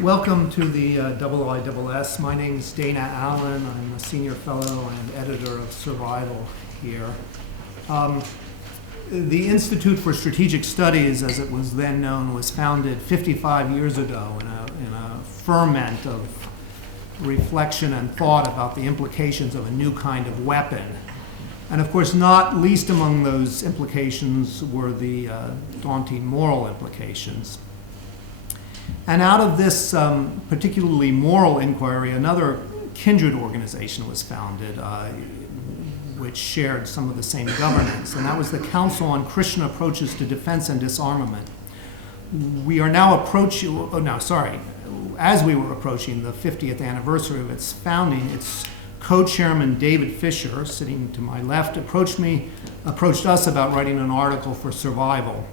Welcome to the IISS. My name is Dana Allen. I'm a senior fellow and editor of Survival here. The Institute for Strategic Studies, as it was then known, was founded 55 years ago in a ferment of reflection and thought about the implications of a new kind of weapon. And of course, not least among those implications were the daunting moral implications. And out of this particularly moral inquiry, another kindred organization was founded, which shared some of the same governance, and that was the Council on Christian Approaches to Defense and Disarmament. We are now as we were approaching the 50th anniversary of its founding, its co-chairman David Fisher, sitting to my left, approached us about writing an article for Survival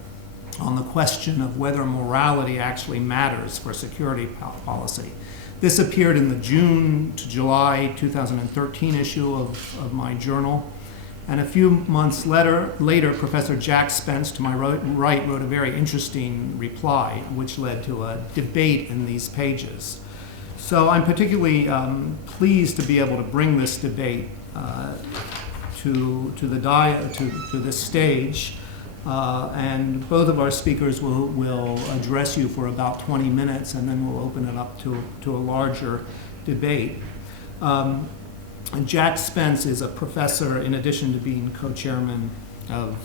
on the question of whether morality actually matters for security policy. This appeared in the June to July 2013 issue of my journal. And a few months later, Professor Jack Spence, to my right, wrote a very interesting reply, which led to a debate in these pages. So I'm particularly pleased to be able to bring this debate to this stage. And both of our speakers will address you for about 20 minutes, and then we'll open it up to a larger debate. And Jack Spence is a professor, in addition to being co-chairman of,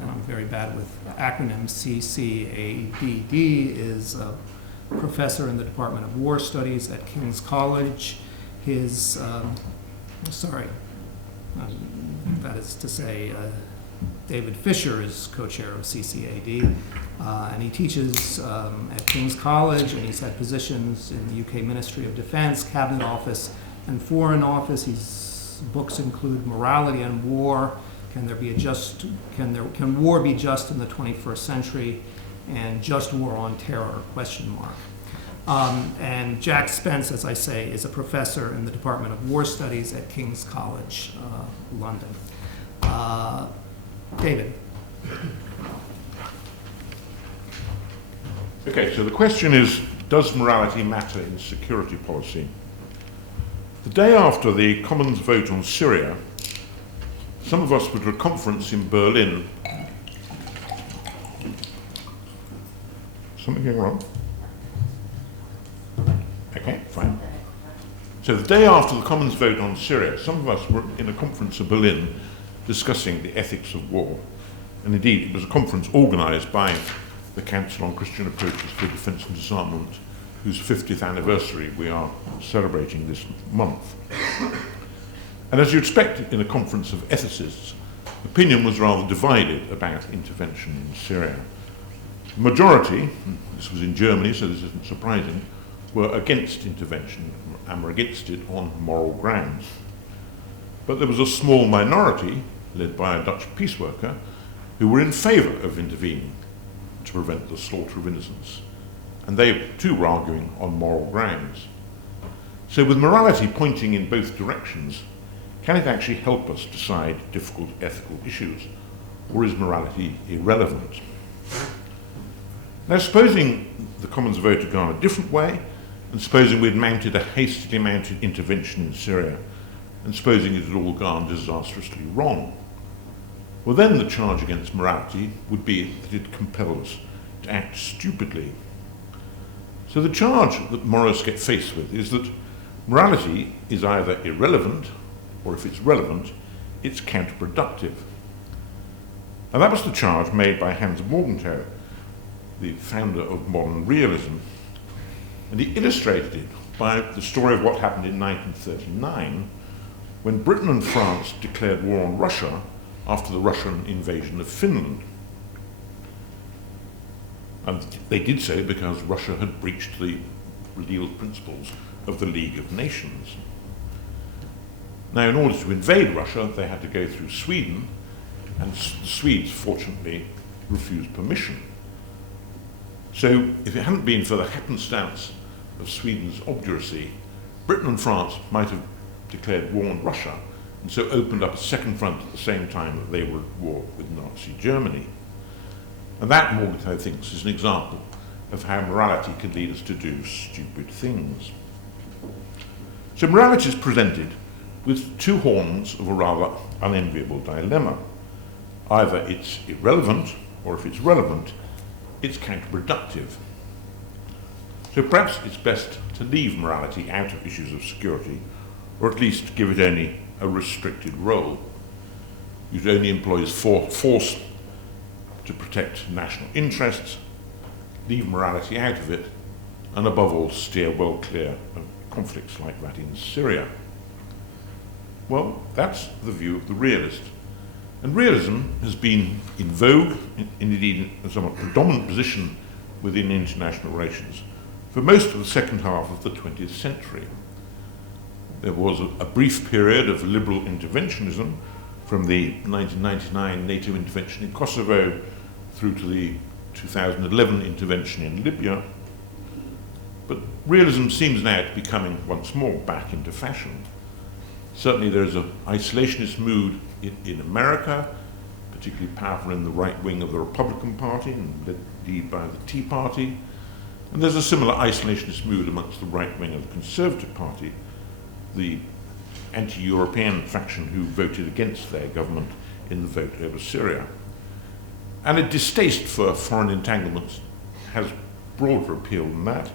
and I'm very bad with acronyms, CCADD, is a professor in the Department of War Studies at King's College. That is to say, David Fisher is co-chair of CCAD, and he teaches at King's College, and he's had positions in the UK Ministry of Defence, Cabinet Office, and Foreign Office. His books include Morality and War, Can War Be Just in the 21st Century, and Just War on Terror, ? And Jack Spence, as I say, is a professor in the Department of War Studies at King's College, London. David. Okay, so the question is, does morality matter in security policy? The day after the Commons vote on Syria, some of us were at a conference in Berlin. Something going wrong? Okay, fine. So the day after the Commons vote on Syria, some of us were in a conference in Berlin discussing the ethics of war. And indeed, it was a conference organised by the Council on Christian Approaches to Defence and Disarmament, whose 50th anniversary we are celebrating this month. And as you expect in a conference of ethicists, opinion was rather divided about intervention in Syria. The majority, this was in Germany, so this isn't surprising, were against intervention and were against it on moral grounds. But there was a small minority, led by a Dutch peace worker, who were in favour of intervening to prevent the slaughter of innocents. And they too were arguing on moral grounds. So with morality pointing in both directions, can it actually help us decide difficult ethical issues, or is morality irrelevant? Now, supposing the Commons vote had gone a different way, and supposing we'd mounted a hastily mounted intervention in Syria, and supposing it had all gone disastrously wrong, well then the charge against morality would be that it compelled us to act stupidly. So the charge that moralists get faced with is that morality is either irrelevant, or if it's relevant, it's counterproductive. Now that was the charge made by Hans Morgenthau, the founder of modern realism, and he illustrated it by the story of what happened in 1939 when Britain and France declared war on Russia after the Russian invasion of Finland. And they did so because Russia had breached the revealed principles of the League of Nations. Now, in order to invade Russia, they had to go through Sweden, and the Swedes, fortunately, refused permission. So, if it hadn't been for the happenstance of Sweden's obduracy, Britain and France might have declared war on Russia, and so opened up a second front at the same time that they were at war with Nazi Germany. And that, Morgenthau thinks, is an example of how morality can lead us to do stupid things. So morality is presented with two horns of a rather unenviable dilemma. Either it's irrelevant, or if it's relevant, it's counterproductive. So perhaps it's best to leave morality out of issues of security, or at least give it only a restricted role. It only employs force to protect national interests, leave morality out of it, and above all steer well clear of conflicts like that in Syria. Well, that's the view of the realist. And realism has been in vogue, indeed in a somewhat predominant position within international relations, for most of the second half of the 20th century. There was a brief period of liberal interventionism from the 1999 NATO intervention in Kosovo through to the 2011 intervention in Libya. But realism seems now to be coming once more back into fashion. Certainly there is an isolationist mood in America, particularly powerful in the right wing of the Republican Party and led by the Tea Party. And there's a similar isolationist mood amongst the right wing of the Conservative Party, the anti-European faction who voted against their government in the vote over Syria. And a distaste for foreign entanglements has broader appeal than that,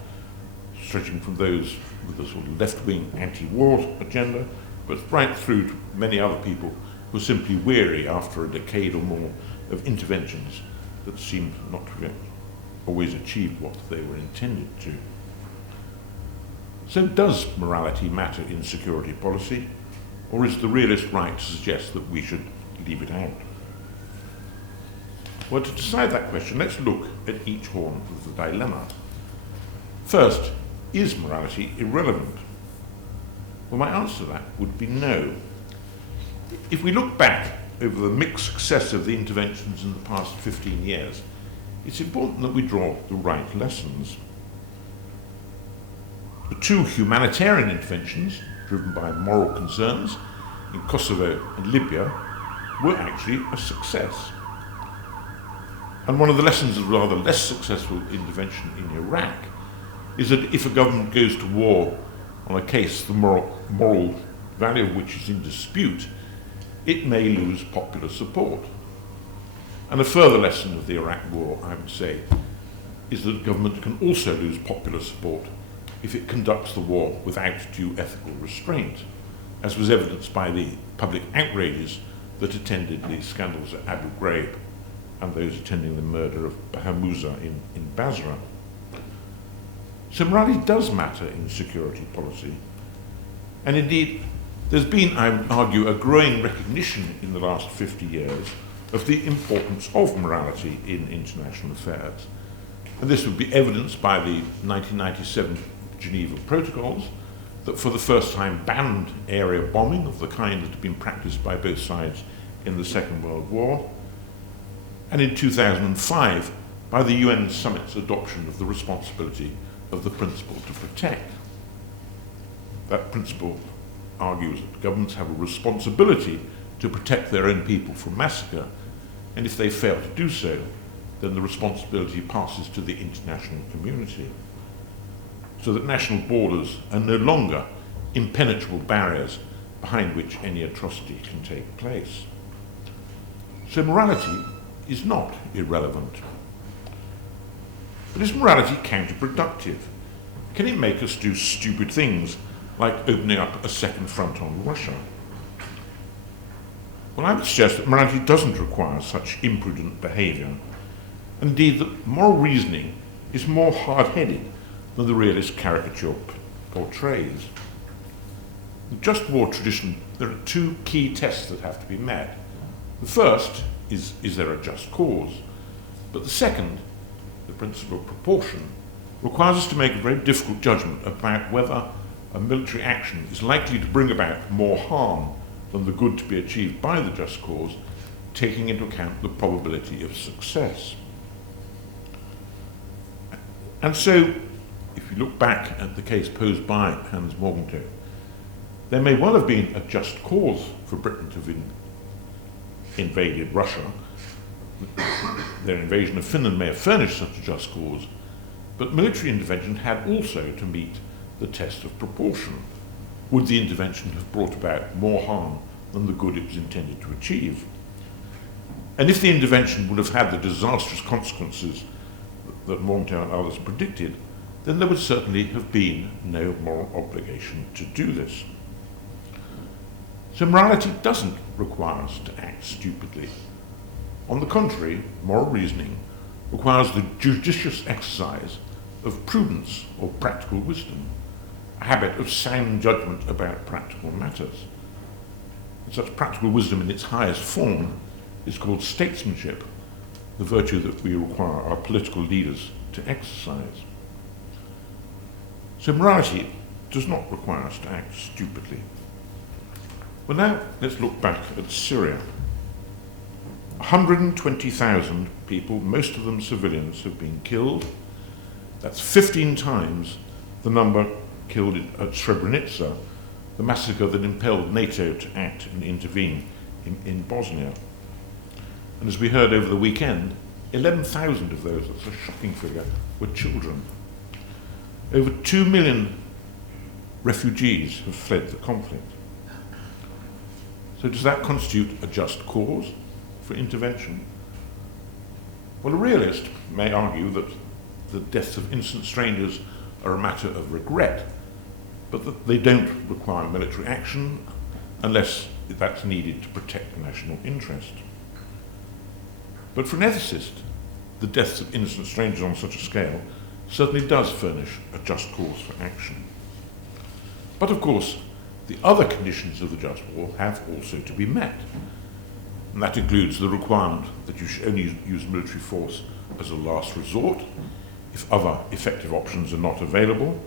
stretching from those with a sort of left-wing anti-war agenda, but right through to many other people who are simply weary after a decade or more of interventions that seemed not to have always achieved what they were intended to. So does morality matter in security policy, or is the realist right to suggest that we should leave it out? Well, to decide that question, let's look at each horn of the dilemma. First, is morality irrelevant? Well, my answer to that would be no. If we look back over the mixed success of the interventions in the past 15 years, it's important that we draw the right lessons. The two humanitarian interventions, driven by moral concerns, in Kosovo and Libya, were actually a success. And one of the lessons of rather less successful intervention in Iraq is that if a government goes to war on a case the moral value of which is in dispute, it may lose popular support. And a further lesson of the Iraq war, I would say, is that government can also lose popular support if it conducts the war without due ethical restraint, as was evidenced by the public outrages that attended the scandals at Abu Ghraib and those attending the murder of Hamouza in Basra. So morality does matter in security policy. And indeed, there's been, I would argue, a growing recognition in the last 50 years of the importance of morality in international affairs. And this would be evidenced by the 1997 Geneva Protocols that for the first time banned area bombing of the kind that had been practiced by both sides in the Second World War, and in 2005 by the UN summit's adoption of the responsibility of the principle to protect. That principle argues that governments have a responsibility to protect their own people from massacre, and if they fail to do so, then the responsibility passes to the international community, so that national borders are no longer impenetrable barriers behind which any atrocity can take place. So morality is not irrelevant. But is morality counterproductive? Can it make us do stupid things like opening up a second front on Russia? Well, I would suggest that morality doesn't require such imprudent behaviour. Indeed, that moral reasoning is more hard-headed than the realist caricature portrays. In the just war tradition, there are two key tests that have to be met. The first is there a just cause? But the second, the principle of proportion, requires us to make a very difficult judgment about whether a military action is likely to bring about more harm than the good to be achieved by the just cause, taking into account the probability of success. And so, if you look back at the case posed by Hans Morgenthau, there may well have been a just cause for Britain to have invaded Russia. Their invasion of Finland may have furnished such a just cause, But military intervention had also to meet the test of proportion. Would the intervention have brought about more harm than the good it was intended to achieve? And if the intervention would have had the disastrous consequences that Morgenthau and others predicted, then there would certainly have been no moral obligation to do this. So morality doesn't require us to act stupidly. On the contrary, moral reasoning requires the judicious exercise of prudence or practical wisdom, a habit of sound judgment about practical matters. And such practical wisdom in its highest form is called statesmanship, the virtue that we require our political leaders to exercise. So morality does not require us to act stupidly. Well, now let's look back at Syria. 120,000 people, most of them civilians, have been killed. That's 15 times the number killed at Srebrenica, the massacre that impelled NATO to act and intervene in Bosnia. And as we heard over the weekend, 11,000 of those, that's a shocking figure, were children. Over 2 million refugees have fled the conflict. So does that constitute a just cause for intervention? Well, a realist may argue that the deaths of innocent strangers are a matter of regret, but that they don't require military action unless that's needed to protect the national interest. But for an ethicist, the deaths of innocent strangers on such a scale certainly does furnish a just cause for action. But of course, the other conditions of the just war have also to be met. And that includes the requirement that you should only use military force as a last resort if other effective options are not available.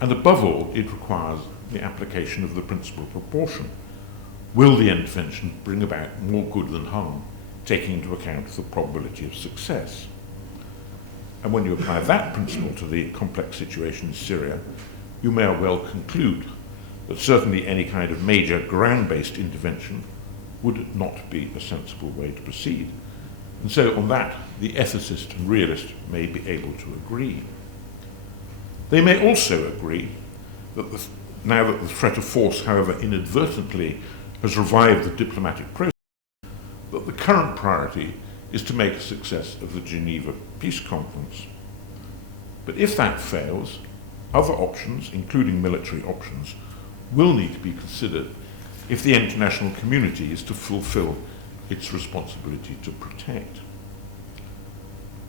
And above all, it requires the application of the principle of proportion. Will the intervention bring about more good than harm, taking into account the probability of success? And when you apply that principle to the complex situation in Syria, you may well conclude that certainly any kind of major ground-based intervention would not be a sensible way to proceed. And so on that, the ethicist and realist may be able to agree. They may also agree that now that the threat of force, however inadvertently, has revived the diplomatic process, that the current priority is to make a success of the Geneva Peace Conference. But if that fails, other options, including military options, will need to be considered if the international community is to fulfill its responsibility to protect.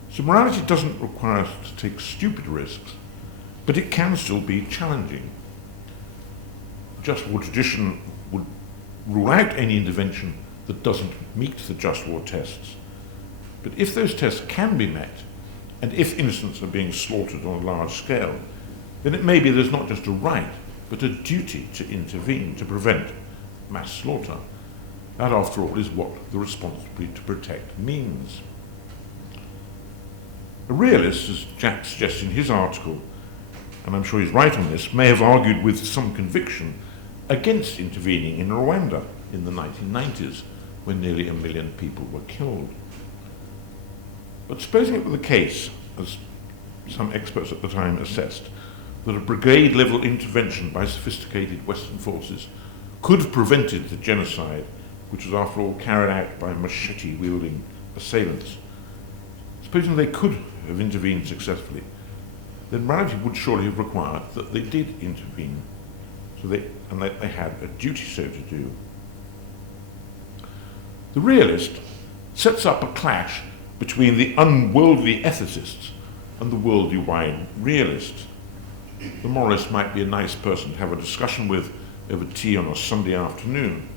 So morality doesn't require us to take stupid risks, but it can still be challenging. Just war tradition would rule out any intervention that doesn't meet the just war tests. But if those tests can be met, and if innocents are being slaughtered on a large scale, then it may be there's not just a right, but a duty to intervene to prevent mass slaughter. That, after all, is what the responsibility to protect means. A realist, as Jack suggests in his article, and I'm sure he's right on this, may have argued with some conviction against intervening in Rwanda in the 1990s, when nearly 1 million people were killed. But supposing it were the case, as some experts at the time assessed, that a brigade-level intervention by sophisticated Western forces could have prevented the genocide, which was after all carried out by machete-wielding assailants. Supposing they could have intervened successfully, then morality would surely have required that they did intervene, and that they had a duty so to do. The realist sets up a clash between the unworldly ethicists and the worldly-wide realists. The moralist might be a nice person to have a discussion with over tea on a Sunday afternoon,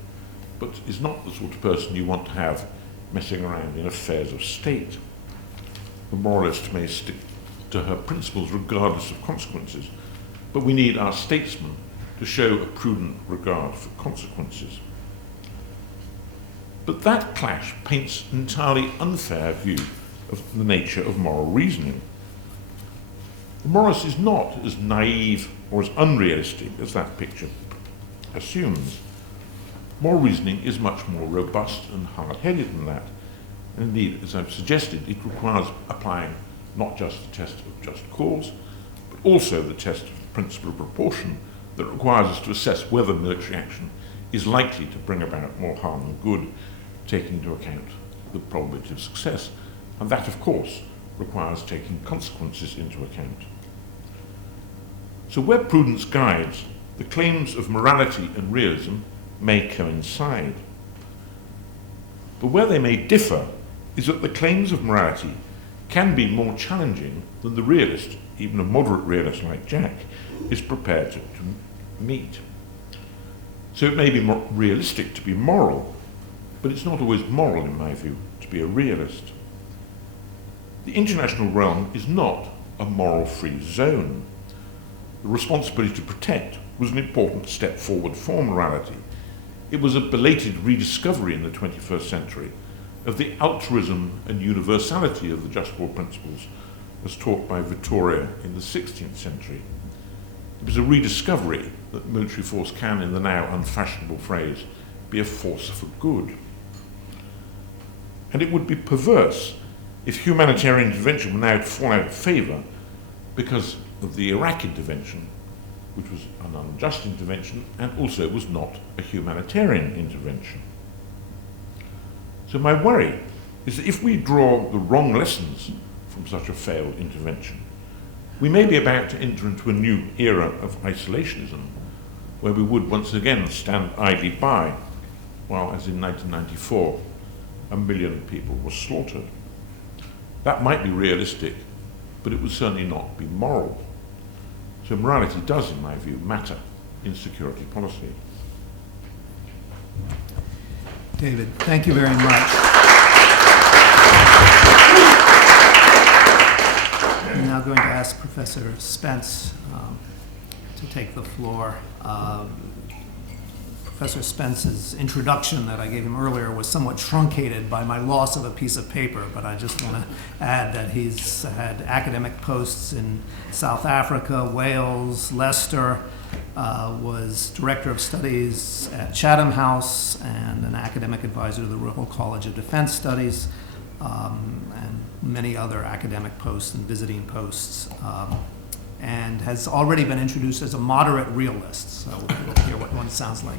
but is not the sort of person you want to have messing around in affairs of state. The moralist may stick to her principles regardless of consequences, but we need our statesmen to show a prudent regard for consequences. But that clash paints an entirely unfair view of the nature of moral reasoning. The moralist is not as naive or as unrealistic as that picture assumes. Moral reasoning is much more robust and hard-headed than that. And indeed, as I've suggested, it requires applying not just the test of just cause, but also the test of the principle of proportion that requires us to assess whether military action is likely to bring about more harm than good, taking into account the probability of success. And that, of course, requires taking consequences into account. So where prudence guides, the claims of morality and realism may coincide. But where they may differ is that the claims of morality can be more challenging than the realist, even a moderate realist like Jack, is prepared to meet. So it may be more realistic to be moral, but it's not always moral, in my view, to be a realist. The international realm is not a moral-free zone. The responsibility to protect was an important step forward for morality. It was a belated rediscovery in the 21st century of the altruism and universality of the just war principles as taught by Vittoria in the 16th century. It was a rediscovery that military force can, in the now unfashionable phrase, be a force for good. And it would be perverse if humanitarian intervention were now to fall out of favour because of the Iraq intervention, which was an unjust intervention and also was not a humanitarian intervention. So my worry is that if we draw the wrong lessons from such a failed intervention, we may be about to enter into a new era of isolationism, where we would once again stand idly by, while, as in 1994, 1 million people were slaughtered. That might be realistic, but it would certainly not be moral. So morality does, in my view, matter in security policy. David, thank you very much. I'm now going to ask Professor Spence to take the floor. Professor Spence's introduction that I gave him earlier was somewhat truncated by my loss of a piece of paper, but I just want to add that he's had academic posts in South Africa, Wales, Leicester, was Director of Studies at Chatham House and an academic advisor to the Royal College of Defense Studies, and many other academic posts and visiting posts, and has already been introduced as a moderate realist. So we'll hear what one sounds like.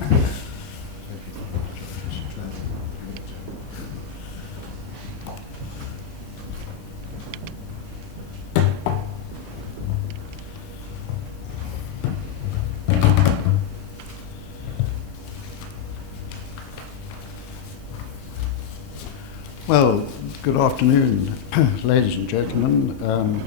Well, good afternoon, ladies and gentlemen.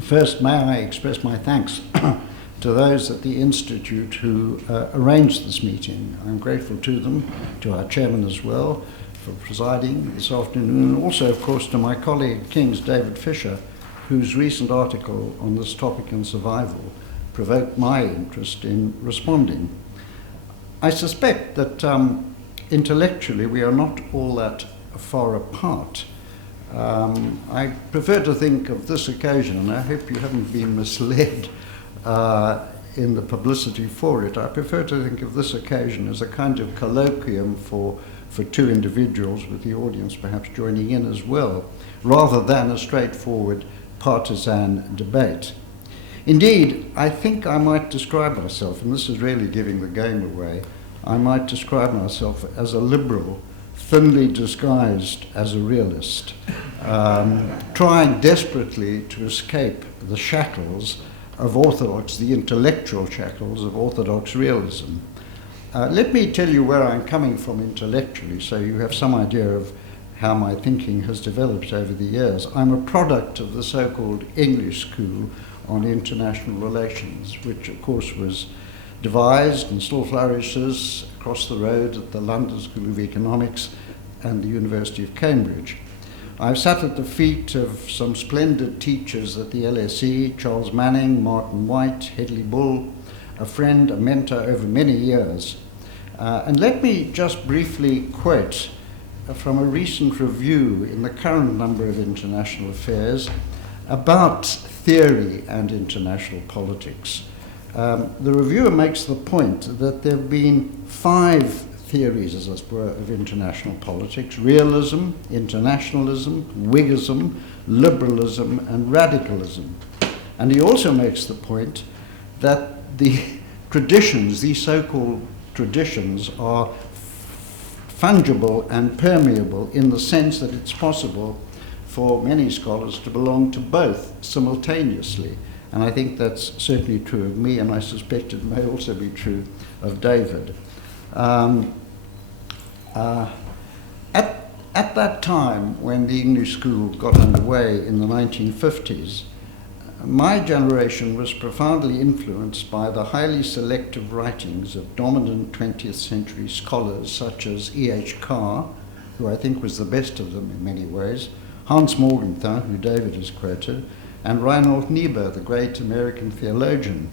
First, may I express my thanks to those at the Institute who arranged this meeting. I'm grateful to them, to our chairman as well, for presiding this afternoon, and also, of course, to my colleague, King's David Fisher, whose recent article on this topic in Survival provoked my interest in responding. I suspect that intellectually we are not all that far apart. I prefer to think of this occasion, and I hope you haven't been misled in the publicity for it. I prefer to think of this occasion as a kind of colloquium for two individuals, with the audience perhaps joining in as well, rather than a straightforward partisan debate. Indeed, I think I might describe myself, and this is really giving the game away, I might describe myself as a liberal, thinly disguised as a realist, trying desperately to escape the shackles of orthodox, the intellectual shackles of orthodox realism. Let me tell you where I'm coming from intellectually, so you have some idea of how my thinking has developed over the years. I'm a product of the so-called English School on International Relations, which of course was devised and still flourishes across the road at the London School of Economics and the University of Cambridge. I've sat at the feet of some splendid teachers at the LSE, Charles Manning, Martin White, Hedley Bull, a friend, a mentor over many years. And let me just briefly quote from a recent review in the current number of International Affairs about theory and international politics. The reviewer makes the point that there have been 5 theories, as it were, of international politics: realism, internationalism, Whiggism, liberalism, and radicalism. And he also makes the point that the traditions, these so-called traditions, are fungible and permeable in the sense that it's possible for many scholars to belong to both simultaneously. And I think that's certainly true of me, and I suspect it may also be true of David. At that time, when the English school got underway in the 1950s, my generation was profoundly influenced by the highly selective writings of dominant 20th century scholars such as E.H. Carr, who I think was the best of them in many ways, Hans Morgenthau, who David has quoted, and Reinhold Niebuhr, the great American theologian.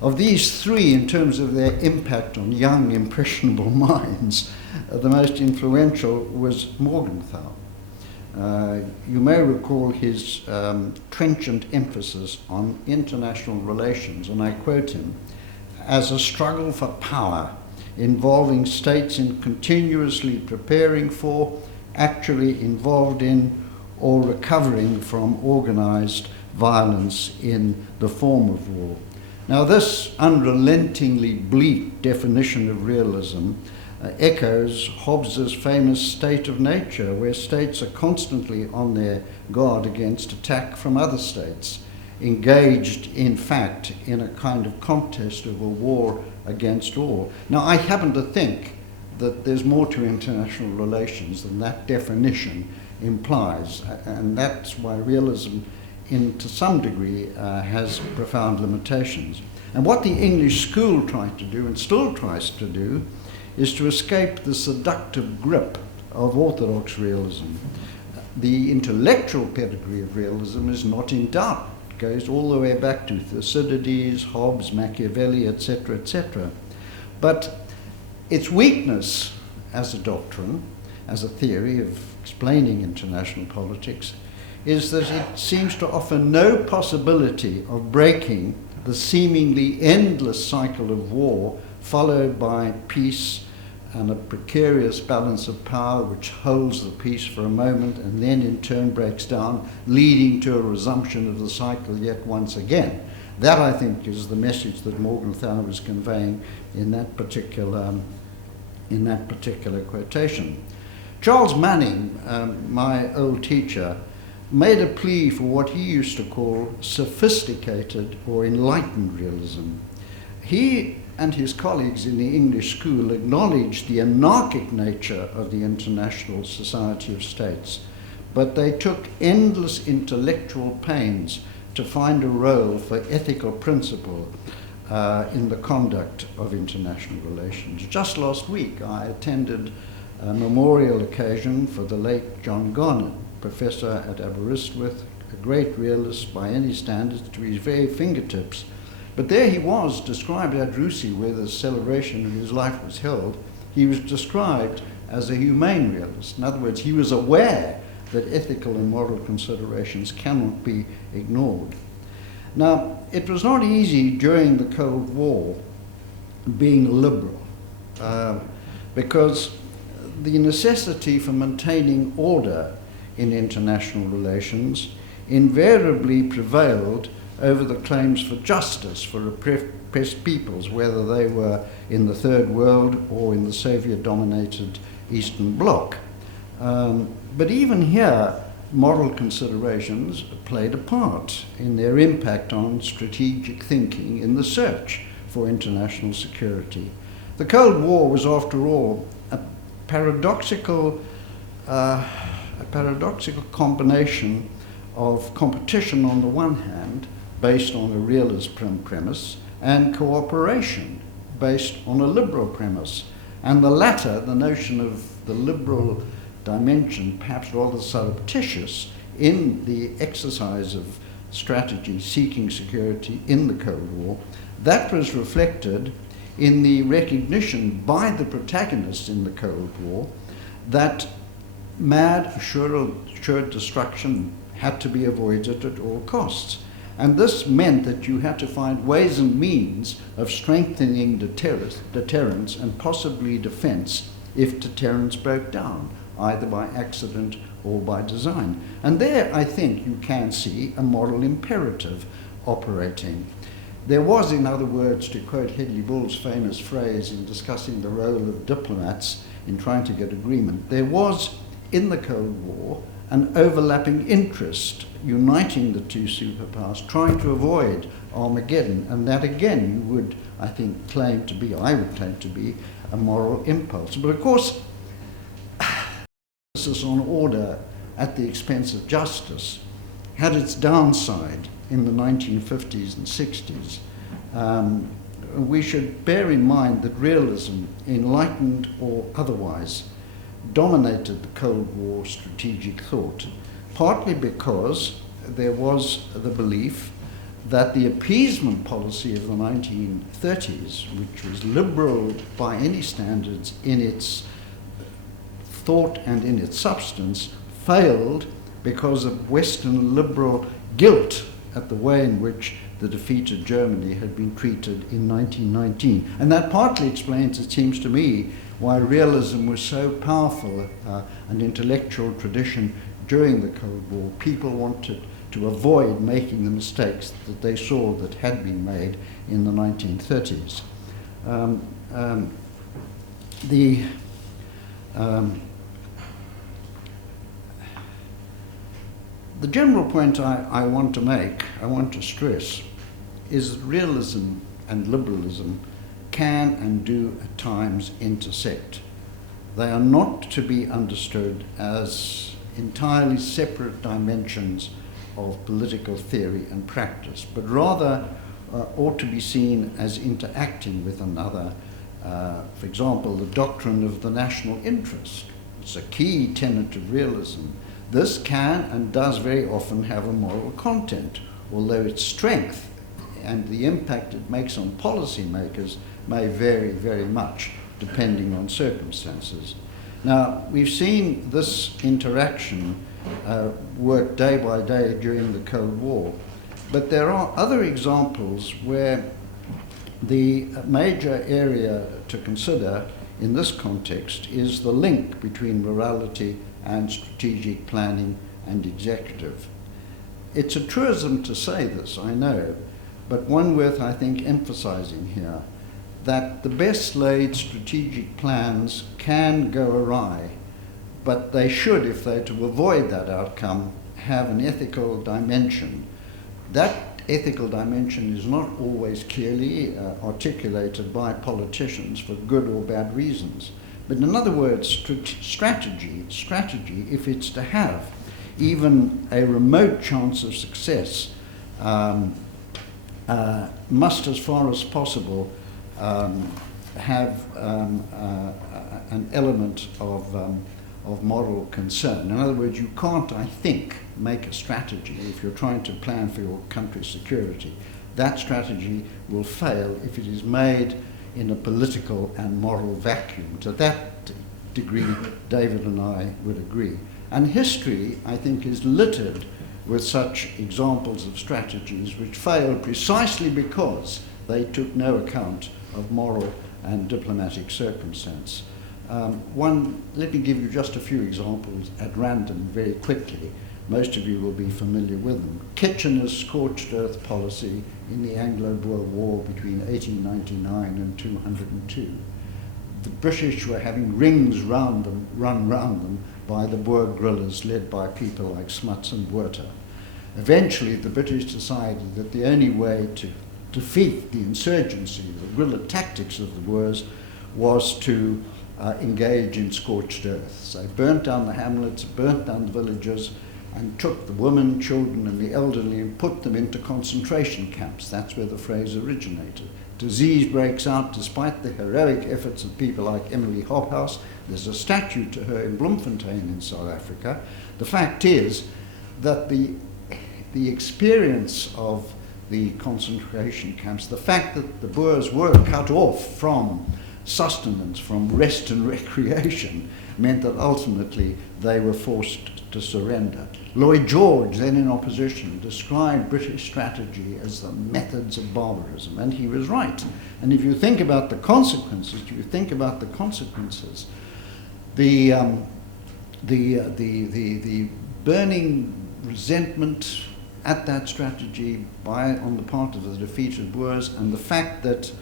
Of these three, in terms of their impact on young, impressionable minds, the most influential was Morgenthau. You may recall his trenchant emphasis on international relations, and I quote him, as a struggle for power involving states in continuously preparing for, actually involved in, or recovering from organized violence in the form of war. Now, this unrelentingly bleak definition of realism echoes Hobbes's famous state of nature, where states are constantly on their guard against attack from other states, engaged, in fact, in a kind of contest of a war against all. Now, I happen to think that there's more to international relations than that definition implies, and that's why realism, to some degree, has profound limitations. And what the English school tried to do, and still tries to do, is to escape the seductive grip of orthodox realism. The intellectual pedigree of realism is not in doubt. It goes all the way back to Thucydides, Hobbes, Machiavelli, etc., etc. But its weakness as a doctrine, as a theory of explaining international politics, is that it seems to offer no possibility of breaking the seemingly endless cycle of war followed by peace and a precarious balance of power which holds the peace for a moment and then in turn breaks down, leading to a resumption of the cycle yet once again. That, I think, is the message that Morgenthau was conveying in that particular quotation. Charles Manning, my old teacher, made a plea for what he used to call sophisticated or enlightened realism. He and his colleagues in the English school acknowledged the anarchic nature of the International Society of States, but they took endless intellectual pains to find a role for ethical principle in the conduct of international relations. Just last week, I attended a memorial occasion for the late John Garnett, professor at Aberystwyth, a great realist by any standards, to his very fingertips. But there he was described at Russi, where the celebration of his life was held. He was described as a humane realist. In other words, he was aware that ethical and moral considerations cannot be ignored. Now, it was not easy during the Cold War being liberal, because the necessity for maintaining order in international relations invariably prevailed over the claims for justice for oppressed peoples, whether they were in the Third World or in the Soviet-dominated Eastern Bloc. But even here, moral considerations played a part in their impact on strategic thinking in the search for international security. The Cold War was, after all, a paradoxical combination of competition on the one hand, based on a realist premise, and cooperation based on a liberal premise. And the latter, the notion of the liberal dimension, perhaps rather surreptitious in the exercise of strategy seeking security in the Cold War, that was reflected in the recognition by the protagonists in the Cold War that mad, assured destruction had to be avoided at all costs. And this meant that you had to find ways and means of strengthening deterrence and possibly defense if deterrence broke down, either by accident or by design. And there, I think, you can see a moral imperative operating. There was, in other words, to quote Hedley Bull's famous phrase in discussing the role of diplomats in trying to get agreement, there was, in the Cold War, an overlapping interest uniting the two superpowers, trying to avoid Armageddon. And that, again, you would, I think, I would claim to be a moral impulse. But of course, emphasis on order at the expense of justice had its downside in the 1950s and 60s. We should bear in mind that realism, enlightened or otherwise, dominated the Cold War strategic thought, partly because there was the belief that the appeasement policy of the 1930s, which was liberal by any standards in its thought and in its substance, failed because of Western liberal guilt at the way in which the defeated Germany had been treated in 1919. And that partly explains, it seems to me, why realism was so powerful an intellectual tradition during the Cold War. People wanted to avoid making the mistakes that they saw that had been made in the 1930s. The general point I want to make, I want to stress, is that realism and liberalism can and do at times intersect. They are not to be understood as entirely separate dimensions of political theory and practice, but rather ought to be seen as interacting with another. For example, the doctrine of the national interest. It's a key tenet of realism. This can and does very often have a moral content, although its strength and the impact it makes on policymakers may vary very much depending on circumstances. Now, we've seen this interaction work day by day during the Cold War, but there are other examples where the major area to consider in this context is the link between morality and strategic planning and executive. It's a truism to say this, I know, but one worth, I think, emphasizing here, that the best laid strategic plans can go awry, but they should, if they're to avoid that outcome, have an ethical dimension. That ethical dimension is not always clearly articulated by politicians for good or bad reasons. But in other words, strategy, if it's to have even a remote chance of success, must, as far as possible, have an element of moral concern. In other words, you can't, I think, make a strategy if you're trying to plan for your country's security. That strategy will fail if it is made in a political and moral vacuum. To that degree, David and I would agree. And history, I think, is littered with such examples of strategies which failed precisely because they took no account of moral and diplomatic circumstance. Let me give you just a few examples at random very quickly. Most of you will be familiar with them. Kitchener's scorched earth policy in the Anglo-Boer War between 1899 and 202. The British were having rings run round them by the Boer guerrillas led by people like Smuts and Botha. Eventually, the British decided that the only way to defeat the insurgency, the guerrilla tactics of the Boers, was to engage in scorched earth. So they burnt down the hamlets, burnt down the villages, and took the women, children, and the elderly and put them into concentration camps. That's where the phrase originated. Disease breaks out despite the heroic efforts of people like Emily Hobhouse. There's a statue to her in Bloemfontein in South Africa. The fact is that the experience of the concentration camps, the fact that the Boers were cut off from sustenance, from rest and recreation, meant that ultimately they were forced to surrender. Lloyd George, then in opposition, described British strategy as the methods of barbarism, and he was right. And if you think about the consequences, the burning resentment at that strategy on the part of the defeated Boers, and the fact that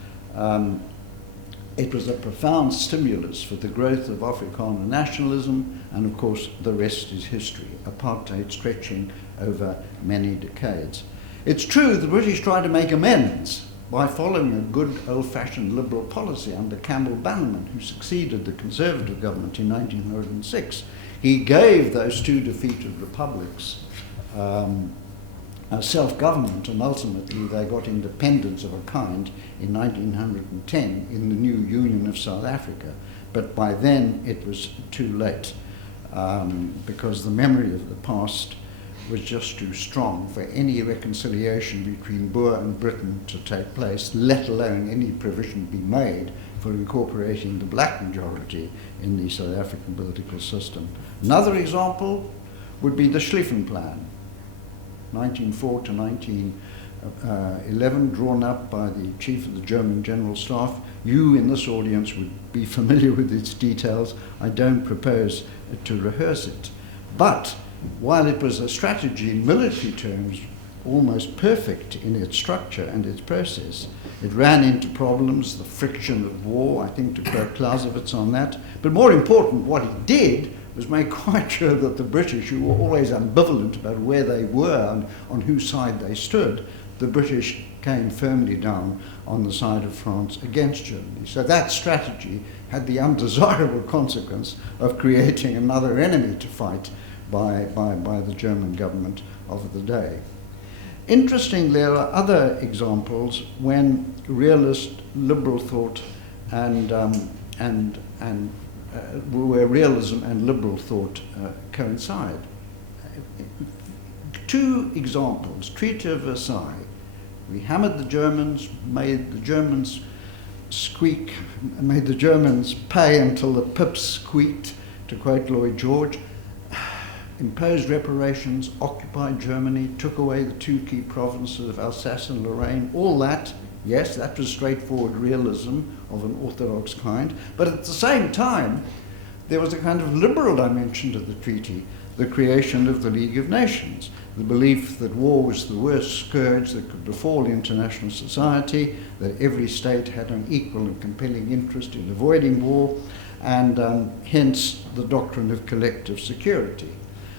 it was a profound stimulus for the growth of Afrikaner nationalism, and of course the rest is history, apartheid stretching over many decades. It's true the British tried to make amends by following a good old-fashioned liberal policy under Campbell Bannerman, who succeeded the Conservative government in 1906. He gave those two defeated republics self-government, and ultimately they got independence of a kind in 1910 in the new Union of South Africa. But by then it was too late, because the memory of the past was just too strong for any reconciliation between Boer and Britain to take place, let alone any provision be made for incorporating the black majority in the South African political system. Another example would be the Schlieffen Plan, 1904 to 1911, drawn up by the chief of the German General Staff. You in this audience would be familiar with its details. I don't propose to rehearse it. But while it was a strategy in military terms almost perfect in its structure and its process, it ran into problems, the friction of war, I think to quote Clausewitz on that. But more important, what it did was make quite sure that the British, who were always ambivalent about where they were and on whose side they stood, the British came firmly down on the side of France against Germany. So that strategy had the undesirable consequence of creating another enemy to fight by the German government of the day. Interestingly, there are other examples when realist liberal thought where realism and liberal thought coincide. Two examples: Treaty of Versailles. We hammered the Germans, made the Germans squeak, made the Germans pay until the pips squeaked, to quote Lloyd George. Imposed reparations, occupied Germany, took away the two key provinces of Alsace and Lorraine. All that, yes, that was straightforward realism of an orthodox kind. But at the same time, there was a kind of liberal dimension to the treaty, the creation of the League of Nations, the belief that war was the worst scourge that could befall international society, that every state had an equal and compelling interest in avoiding war, and hence the doctrine of collective security.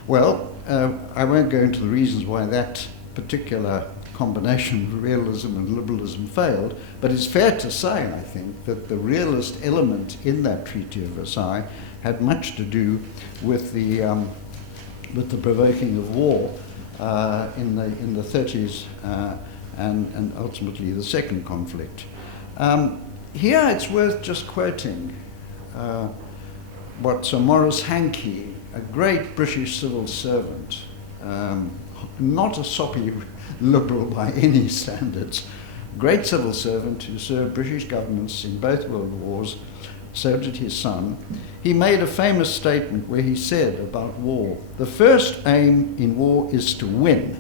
Well, I won't go into the reasons why that particular combination of realism and liberalism failed, but it's fair to say, I think, that the realist element in that Treaty of Versailles had much to do with the provoking of war in the 30s and ultimately the second conflict. Here it's worth just quoting what Sir Maurice Hankey, a great British civil servant, not a soppy liberal by any standards, great civil servant who served British governments in both world wars, so did his son. He made a famous statement where he said about war, "The first aim in war is to win.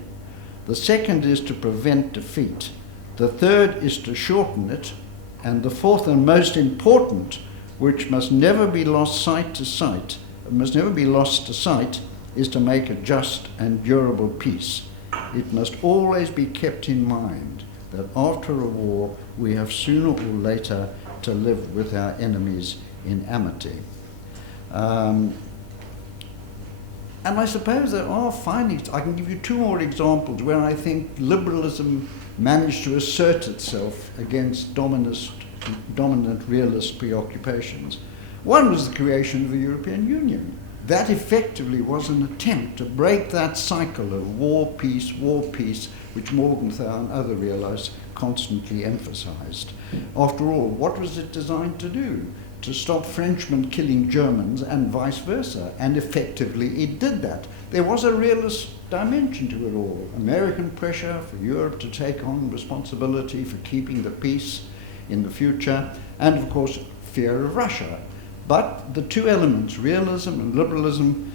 The second is to prevent defeat. The third is to shorten it. And the fourth and most important, which must never be lost to sight, is to make a just and durable peace. It must always be kept in mind that after a war, we have sooner or later to live with our enemies in amity." And I suppose there are findings. I can give you two more examples where I think liberalism managed to assert itself against dominant realist preoccupations. One was the creation of the European Union. That effectively was an attempt to break that cycle of war, peace, which Morgenthau and other realists constantly emphasized. After all, what was it designed to do? To stop Frenchmen killing Germans and vice versa, and effectively it did that. There was a realist dimension to it all. American pressure for Europe to take on responsibility for keeping the peace in the future, and of course fear of Russia. But the two elements, realism and liberalism,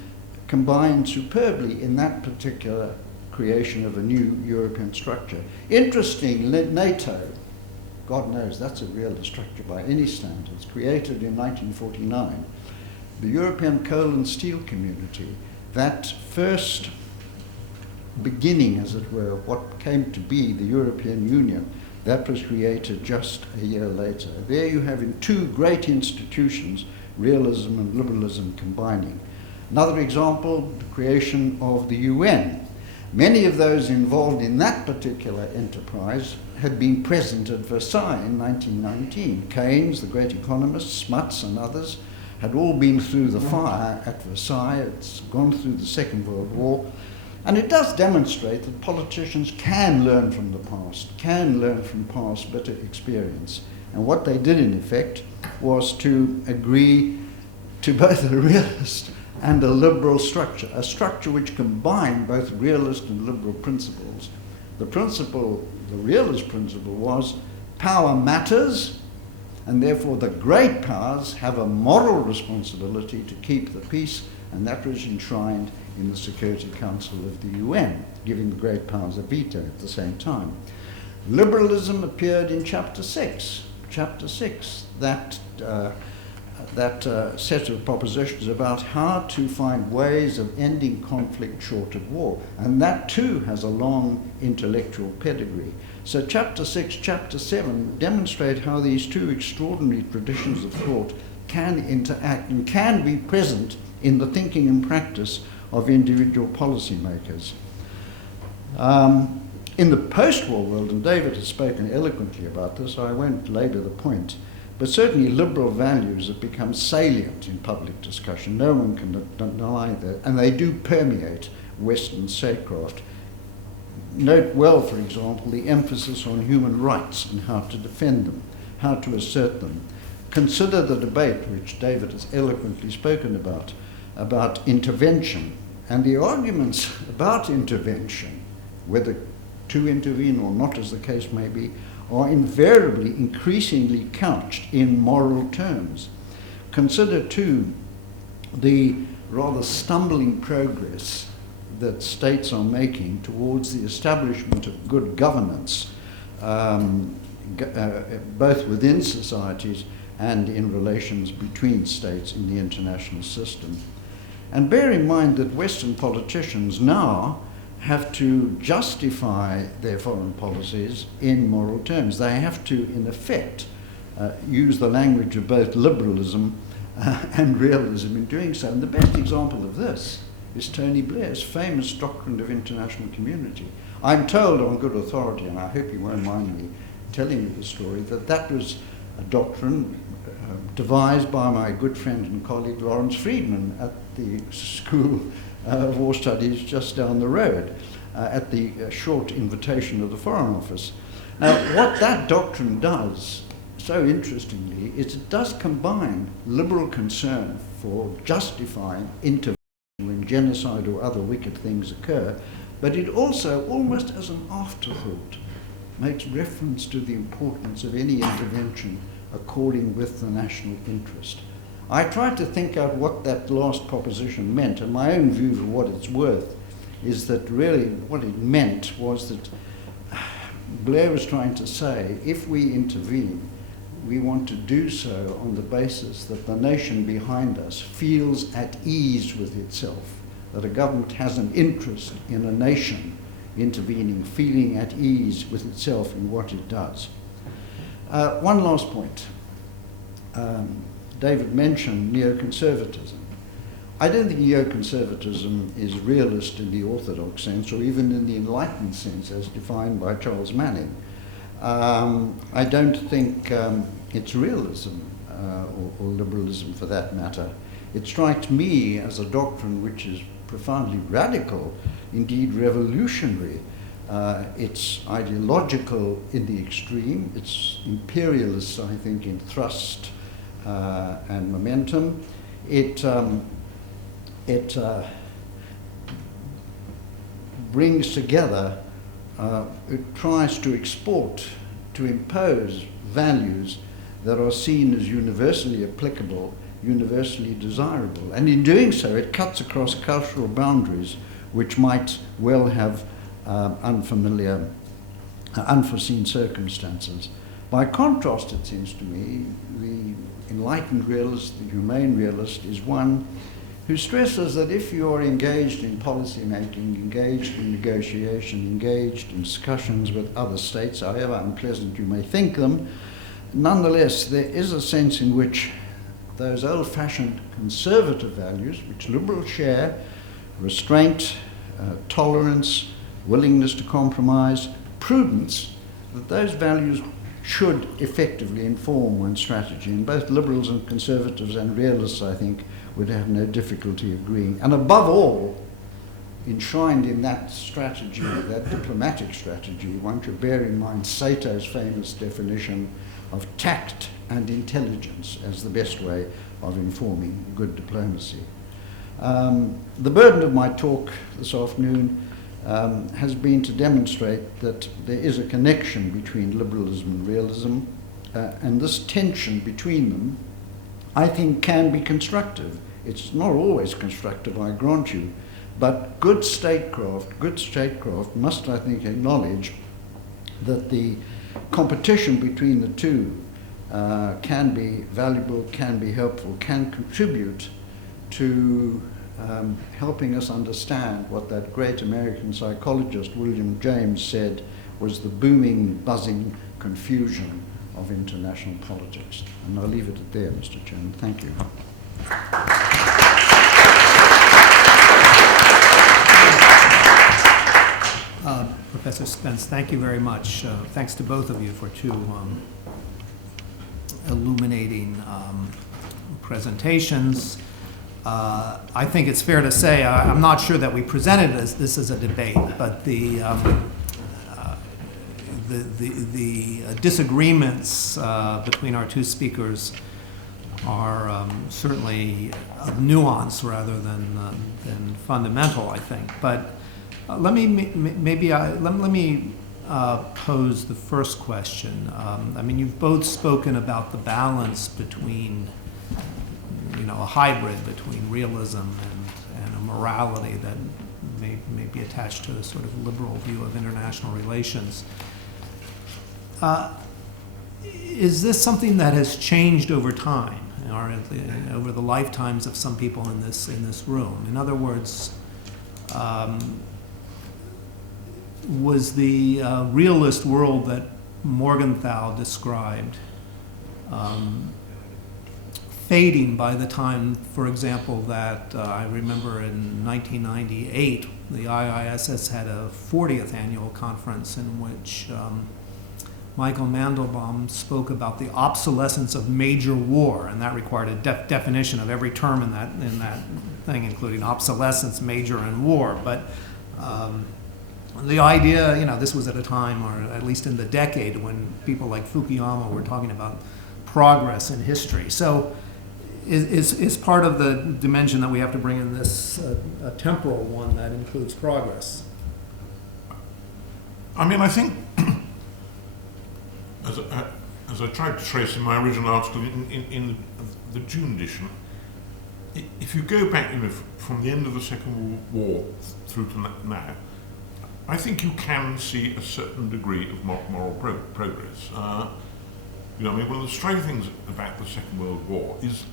combined superbly in that particular creation of a new European structure. Interesting, NATO, God knows that's a realist structure by any standards, created in 1949. The European Coal and Steel Community, that first beginning, as it were, of what came to be the European Union, that was created just a year later. There you have in two great institutions, realism and liberalism combining. Another example, the creation of the UN. Many of those involved in that particular enterprise had been present at Versailles in 1919. Keynes, the great economist, Smuts and others had all been through the fire at Versailles. It's gone through the Second World War. And it does demonstrate that politicians can learn from the past, can learn from past bitter experience. And what they did, in effect, was to agree to both a realist and a liberal structure, a structure which combined both realist and liberal principles. The principle, the realist principle, was power matters, and therefore the great powers have a moral responsibility to keep the peace, and that was enshrined in the Security Council of the UN, giving the great powers a veto at the same time. Liberalism appeared in Chapter 6. Chapter 6, that set of propositions about how to find ways of ending conflict short of war. And that too has a long intellectual pedigree. So Chapter 6, Chapter 7 demonstrate how these two extraordinary traditions of thought can interact and can be present in the thinking and practice of individual policymakers. In the post-war world, and David has spoken eloquently about this, I won't labour the point, but certainly liberal values have become salient in public discussion. No one can deny that, and they do permeate Western statecraft. Note well, for example, the emphasis on human rights and how to defend them, how to assert them. Consider the debate, which David has eloquently spoken about intervention, and the arguments about intervention, whether to intervene or not as the case may be, are invariably increasingly couched in moral terms. Consider too the rather stumbling progress that states are making towards the establishment of good governance, both within societies and in relations between states in the international system. And bear in mind that Western politicians now have to justify their foreign policies in moral terms. They have to, in effect, use the language of both liberalism and realism in doing so. And the best example of this is Tony Blair's famous doctrine of international community. I'm told on good authority, and I hope you won't mind me telling you the story, that that was a doctrine devised by my good friend and colleague Lawrence Friedman at the School of War Studies just down the road, at the short invitation of the Foreign Office. Now, what that doctrine does, so interestingly, is it does combine liberal concern for justifying intervention when genocide or other wicked things occur, but it also, almost as an afterthought, makes reference to the importance of any intervention according with the national interest. I tried to think out what that last proposition meant, and my own view of what it's worth is that really what it meant was that Blair was trying to say, if we intervene, we want to do so on the basis that the nation behind us feels at ease with itself, that a government has an interest in a nation intervening, feeling at ease with itself in what it does. One last point. David mentioned neoconservatism. I don't think neoconservatism is realist in the orthodox sense or even in the enlightened sense as defined by Charles Manning. I don't think it's realism or liberalism for that matter. It strikes me as a doctrine which is profoundly radical, indeed revolutionary. It's ideological in the extreme. It's imperialist, I think, in thrust and momentum. It brings together, it tries to export, to impose values that are seen as universally applicable, universally desirable. And in doing so, it cuts across cultural boundaries which might well have unforeseen circumstances. By contrast, it seems to me, the enlightened realist, the humane realist, is one who stresses that if you're engaged in policy making, engaged in negotiation, engaged in discussions with other states, however unpleasant you may think them, nonetheless there is a sense in which those old-fashioned conservative values, which liberals share, restraint, tolerance, willingness to compromise, prudence, that those values should effectively inform one's strategy. And both liberals and conservatives and realists, I think, would have no difficulty agreeing. And above all, enshrined in that strategy, that diplomatic strategy, one should bear in mind Sato's famous definition of tact and intelligence as the best way of informing good diplomacy. The burden of my talk this afternoon has been to demonstrate that there is a connection between liberalism and realism, and this tension between them, I think, can be constructive. It's not always constructive, I grant you, but good statecraft must, I think, acknowledge that the competition between the two can be valuable, can be helpful, can contribute to helping us understand what that great American psychologist William James said was the booming, buzzing confusion of international politics. And I'll leave it at there, Mr. Chairman. Thank you. Professor Spence, thank you very much. Thanks to both of you for two illuminating presentations. I think it's fair to say, I'm not sure that we presented this as a debate, but the disagreements between our two speakers are certainly of nuance rather than fundamental, I think. But let me pose the first question. I mean, you've both spoken about the balance between, a hybrid between realism and a morality that may be attached to a sort of liberal view of international relations. Is this something that has changed over time, or over the lifetimes of some people in this room? In other words, was the realist world that Morgenthau described fading by the time, for example, that I remember in 1998, the IISS had a 40th annual conference in which Michael Mandelbaum spoke about the obsolescence of major war, and that required a definition of every term in that thing, including obsolescence, major, and war. But the idea, this was at a time, or at least in the decade, when people like Fukuyama were talking about progress in history. So is part of the dimension that we have to bring in this a temporal one that includes progress? I mean, I think, as I tried to trace in my original article in the June edition, if you go back from the end of the Second World War through to now, I think you can see a certain degree of moral progress. One of the striking things about the Second World War is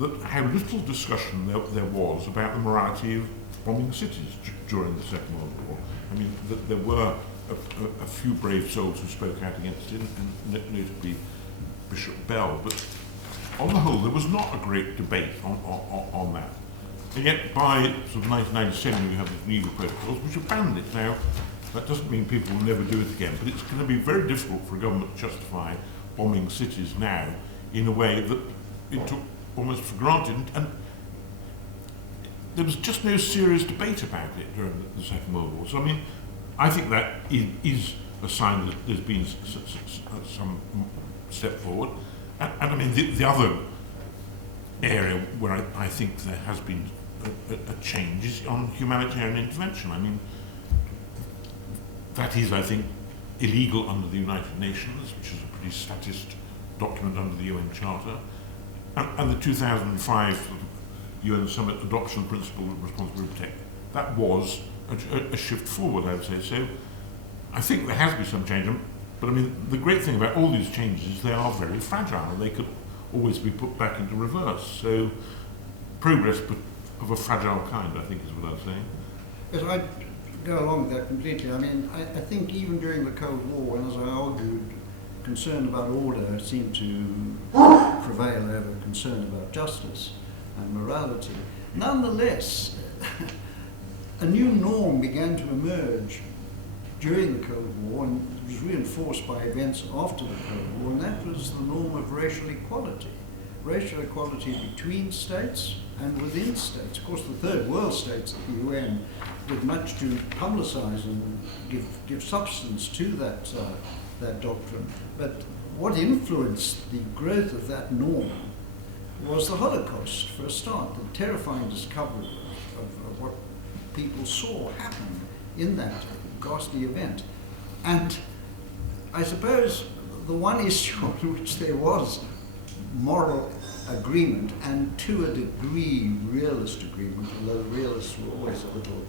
that how little discussion there was about the morality of bombing cities during the Second World War. I mean, there were a few brave souls who spoke out against it, and notably Bishop Bell, but on the whole there was not a great debate on that. And yet by sort of 1997 you have the Geneva Protocols which have banned it. Now, that doesn't mean people will never do it again, but it's going to be very difficult for a government to justify bombing cities now in a way that it took almost for granted, and there was just no serious debate about it during the Second World War. So I mean, I think that is a sign that there's been some step forward. And I mean, the other area where I think there has been a change is on humanitarian intervention. I mean, that is, I think, illegal under the United Nations, which is a pretty statist document under the UN Charter, and the 2005 UN Summit adoption of the principle of responsibility to protect. That was a shift forward, I would say. So I think there has to be some change. But I mean, the great thing about all these changes is they are very fragile. They could always be put back into reverse. So progress, but of a fragile kind, I think is what I'm saying. Yes, I go along with that completely. I mean, I think even during the Cold War, as I argued, concern about order seemed to prevail over concern about justice and morality. Nonetheless, a new norm began to emerge during the Cold War, and it was reinforced by events after the Cold War, and that was the norm of racial equality. Racial equality between states and within states. Of course, the third world states at the UN did much to publicise and give substance to that doctrine. But what influenced the growth of that norm was the Holocaust, for a start, the terrifying discovery of what people saw happen in that ghastly event. And I suppose the one issue on which there was moral agreement, and to a degree realist agreement, although realists were always a little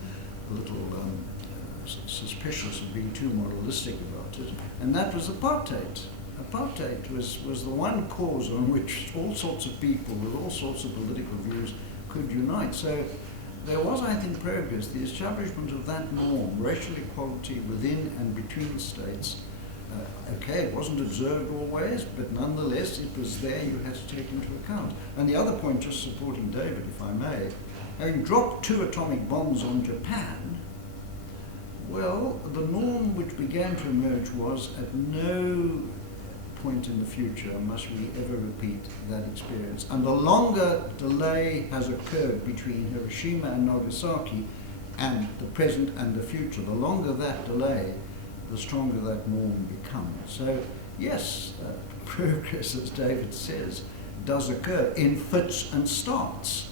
suspicious of being too moralistic about it, and that was apartheid. Apartheid was the one cause on which all sorts of people with all sorts of political views could unite. So there was, I think, progress. The establishment of that norm, racial equality within and between states. Okay, it wasn't observed always, but nonetheless it was there, you had to take into account. And the other point, just supporting David, if I may, having dropped 2 atomic bombs on Japan, well, the norm which began to emerge was at no point in the future must we ever repeat that experience. And the longer delay has occurred between Hiroshima and Nagasaki and the present and the future, the longer that delay, the stronger that norm becomes. So, yes, progress, as David says, does occur in fits and starts.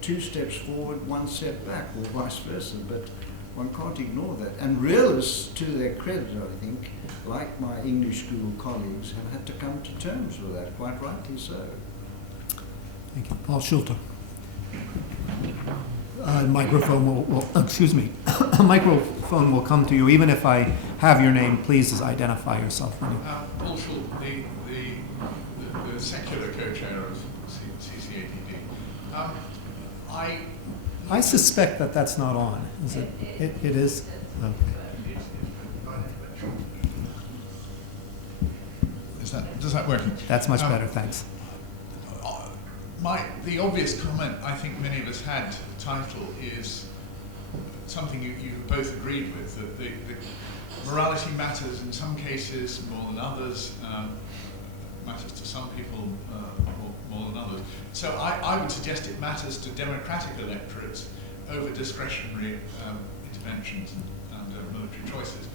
2 steps forward, 1 step back, or vice versa, but one can't ignore that. And realists, to their credit, I think, like my English school colleagues, have had to come to terms with that, quite rightly so. Thank you. Paul Schulte. Microphone will excuse me. A microphone will come to you. Even if I have your name, please identify yourself. Paul Schulte, the secular co-chair of CCATD. I suspect that that's not on. Is it? It is? Okay. Does that work? That's much better, thanks. The obvious comment I think many of us had to the title is something you both agreed with, that the morality matters in some cases more than others, matters to some people more than others. So I would suggest it matters to democratic electorates over discretionary interventions and military choices.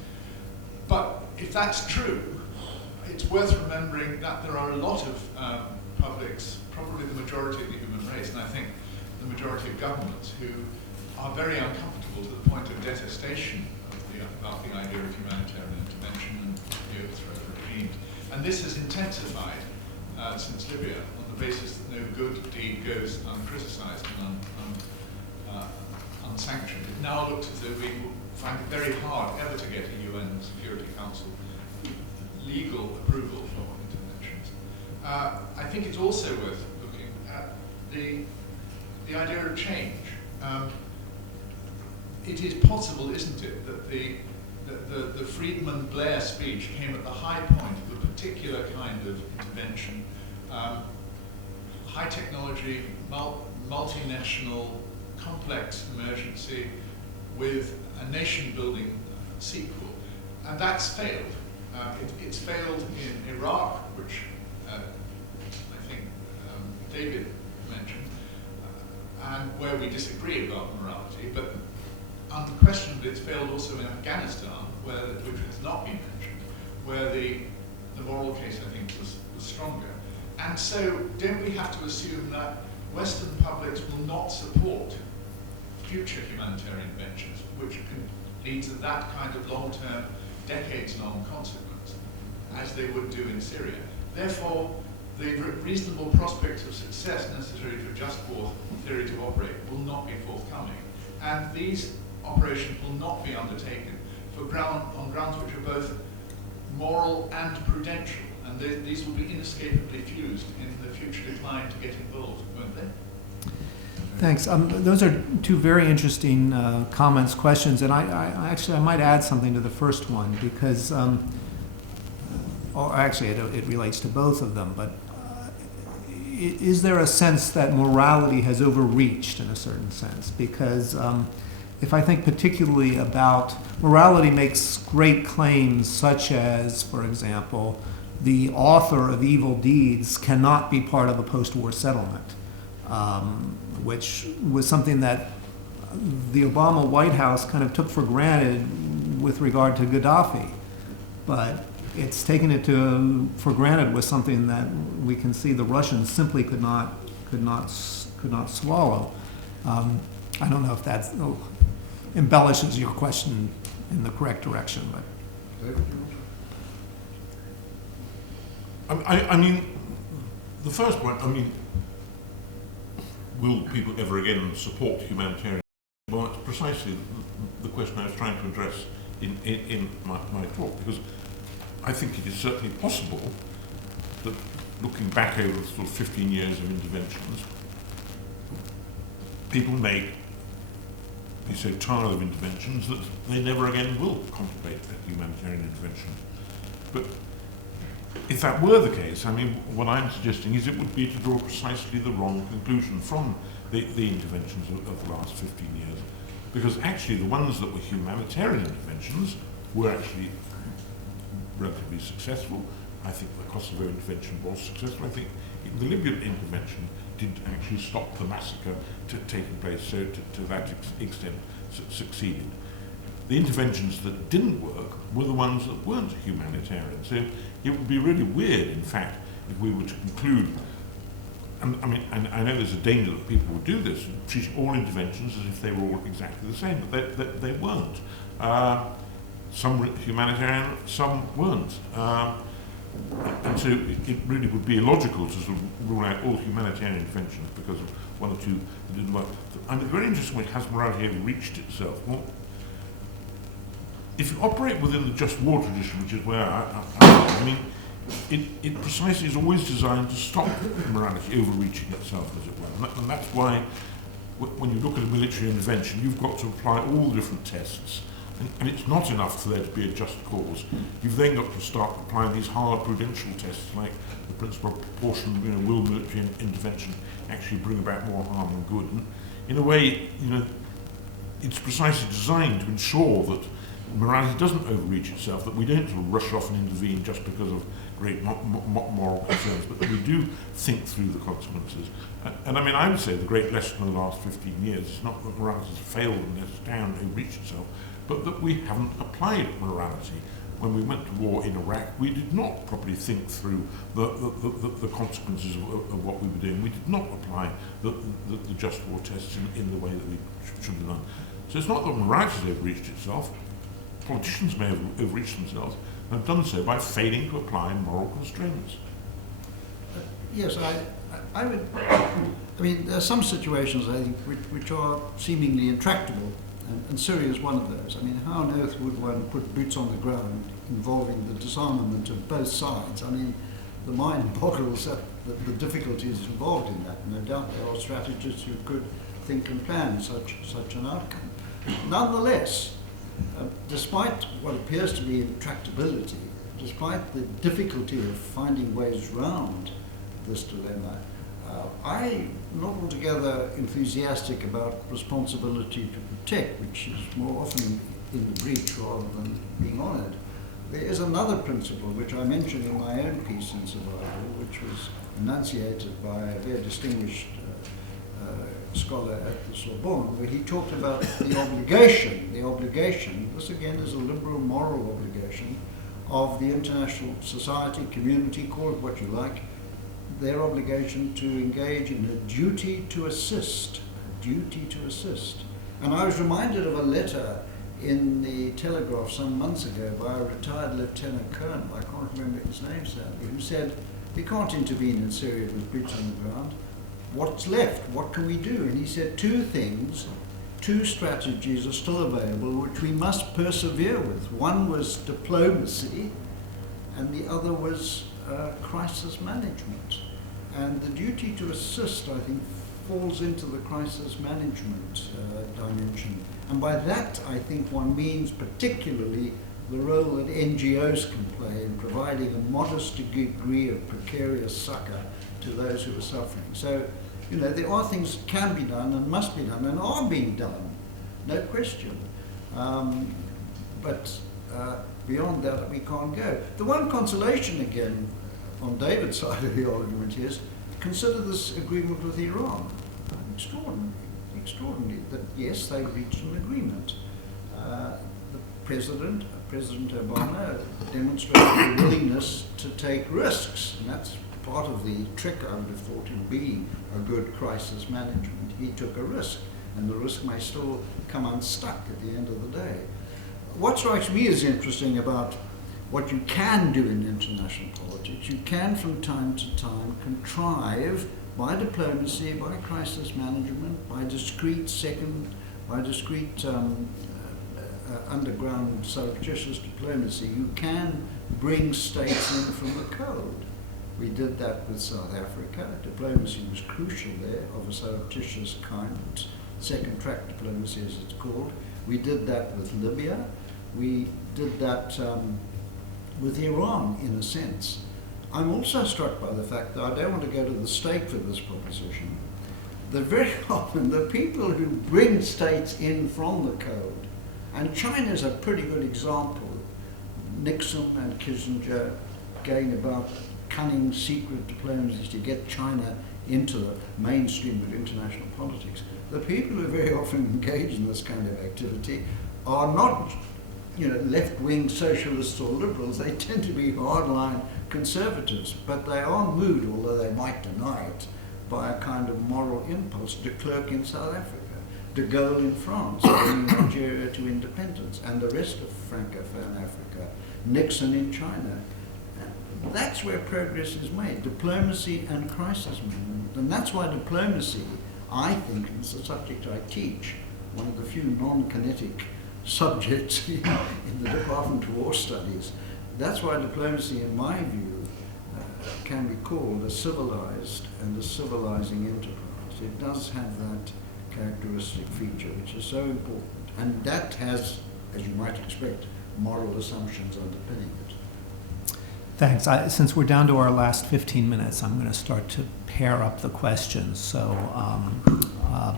But if that's true, it's worth remembering that there are a lot of publics, probably the majority of the human race, and I think the majority of governments, who are very uncomfortable to the point of detestation about the idea of humanitarian intervention and the overthrow of regimes. And this has intensified since Libya, on the basis that no good deed goes uncriticized and unsanctioned. It now looks as though we will find it very hard ever to get a UN Security Council legal approval for interventions. I think it's also worth looking at the idea of change. It is possible, isn't it, that the Friedman-Blair speech came at the high point of a particular kind of intervention, high technology, multinational, complex emergency with a nation-building sequel, and that's failed. It's failed in Iraq, which I think David mentioned, and where we disagree about morality, but unquestionably it's failed also in Afghanistan, which has not been mentioned, where the moral case, I think, was stronger. And so don't we have to assume that Western publics will not support future humanitarian ventures, which can lead to that kind of long-term, decades-long consequence, as they would do in Syria? Therefore, the reasonable prospects of success necessary for just war theory to operate will not be forthcoming. And these operations will not be undertaken on grounds which are both moral and prudential. And these will be inescapably fused in the future decline to get involved, won't they? Thanks. Those are two very interesting comments, questions, and I might add something to the first one because, or actually it relates to both of them, but is there a sense that morality has overreached in a certain sense? Because if I think particularly about morality makes great claims such as, for example, the author of evil deeds cannot be part of a post-war settlement, which was something that the Obama White House kind of took for granted with regard to Gaddafi. But it's taken it for granted with something that we can see the Russians simply could not swallow. I don't know if that embellishes your question in the correct direction, but. I mean, the first point, I mean, will people ever again support humanitarian? Well, that's precisely the question I was trying to address in my talk, because I think it is certainly possible that looking back over the sort of 15 years of interventions, people may be so tired of interventions that they never again will contemplate a humanitarian intervention. But if that were the case, I mean, what I'm suggesting is it would be to draw precisely the wrong conclusion from the interventions of the last 15 years. Because actually the ones that were humanitarian interventions were actually relatively successful. I think the Kosovo intervention was successful. I think the Libyan intervention did actually stop the massacre taking place, so to that extent succeeded. The interventions that didn't work were the ones that weren't humanitarian. So it would be really weird, in fact, if we were to conclude, and I know there's a danger that people would do this, treating all interventions as if they were all exactly the same, but they weren't. Some were humanitarian, some weren't. And so it really would be illogical to sort of rule out all humanitarian interventions because of one or two that didn't work. And it's very interesting when has morality ever reached itself? Well, if you operate within the just war tradition, which is where I mean, it precisely is always designed to stop morality overreaching itself, as it were. And that's why when you look at a military intervention, you've got to apply all the different tests. And it's not enough for there to be a just cause. You've then got to start applying these hard prudential tests, like the principle of proportion, will military intervention actually bring about more harm than good? And in a way, it's precisely designed to ensure that morality doesn't overreach itself, that we don't sort of rush off and intervene just because of great moral concerns, but that we do think through the consequences. And I mean, I would say the great lesson of the last 15 years is not that morality has failed and let us down, overreached itself, but that we haven't applied morality. When we went to war in Iraq, we did not properly think through the consequences of what we were doing. We did not apply the just war tests in the way that we should have done. So it's not that morality has overreached itself. Politicians may have overreached themselves and have done so by failing to apply moral constraints. Yes, I would. I mean, there are some situations, I think, which are seemingly intractable. And Syria is one of those. I mean, how on earth would one put boots on the ground involving the disarmament of both sides? I mean, the mind boggles at the difficulties involved in that. No doubt there are strategists who could think and plan such an outcome. Nonetheless, despite what appears to be intractability, despite the difficulty of finding ways round this dilemma, I'm not altogether enthusiastic about responsibility to protect, which is more often in the breach rather than being honoured. There is another principle which I mentioned in my own piece in Survival, which was enunciated by a very distinguished scholar at the Sorbonne, where he talked about the obligation, this again is a liberal moral obligation, of the international society, community, call it what you like, their obligation to engage in a duty to assist. And I was reminded of a letter in the Telegraph some months ago by a retired Lieutenant Colonel, I can't remember his name sadly, who said, We can't intervene in Syria with boots on the ground. What's left? What can we do? And he said two things, two strategies are still available which we must persevere with. One was diplomacy and the other was crisis management. And the duty to assist, I think, falls into the crisis management dimension. And by that, I think one means particularly the role that NGOs can play in providing a modest degree of precarious succor to those who are suffering. So, you know, there are things that can be done and must be done and are being done, no question. But beyond that, we can't go. The one consolation, again, on David's side of the argument is, consider this agreement with Iran. Extraordinary that, yes, they reached an agreement. The President Obama, demonstrated a willingness to take risks, and that's part of the trick, I would have thought, in being a good crisis management. He took a risk, and the risk may still come unstuck at the end of the day. What strikes me as interesting about what you can do in international politics, you can from time to time contrive by diplomacy, by crisis management, by discreet underground surreptitious diplomacy, you can bring states in from the cold. We did that with South Africa. Diplomacy was crucial there, of a surreptitious kind, second track diplomacy as it's called. We did that with Libya. We did that with Iran, in a sense. I'm also struck by the fact that I don't want to go to the stake for this proposition, that very often the people who bring states in from the code, and China's a pretty good example, Nixon and Kissinger going about cunning secret diplomacy to get China into the mainstream of international politics. The people who very often engage in this kind of activity are not, you know, left-wing socialists or liberals. They tend to be hardline conservatives, but they are moved, although they might deny it, by a kind of moral impulse. De Klerk in South Africa, de Gaulle in France, bringing Nigeria to independence, and the rest of Francophone Africa, Nixon in China. That's where progress is made, diplomacy and crisis management. And that's why diplomacy, I think, and it's a subject I teach, one of the few non-kinetic subjects in the Department of War Studies. That's why diplomacy, in my view, can be called a civilized and a civilizing enterprise. It does have that characteristic feature, which is so important. And that has, as you might expect, moral assumptions underpinning it. Thanks. Since we're down to our last 15 minutes, I'm going to start to pair up the questions. So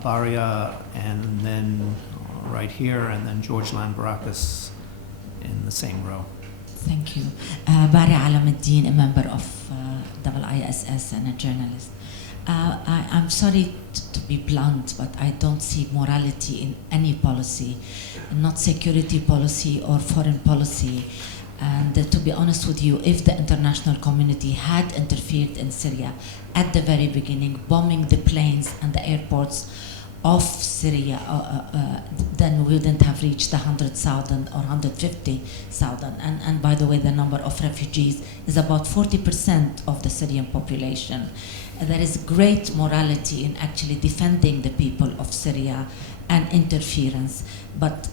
Baria, and then right here, and then George Lambrakis in the same row. Thank you. Baria Alamuddin, a member of IISS and a journalist. I'm sorry to be blunt, but I don't see morality in any policy, not security policy or foreign policy. And to be honest with you, if the international community had interfered in Syria at the very beginning, bombing the planes and the airports of Syria, then we wouldn't have reached the 100,000 or 150,000. And by the way, the number of refugees is about 40% of the Syrian population. There is great morality in actually defending the people of Syria and interference. But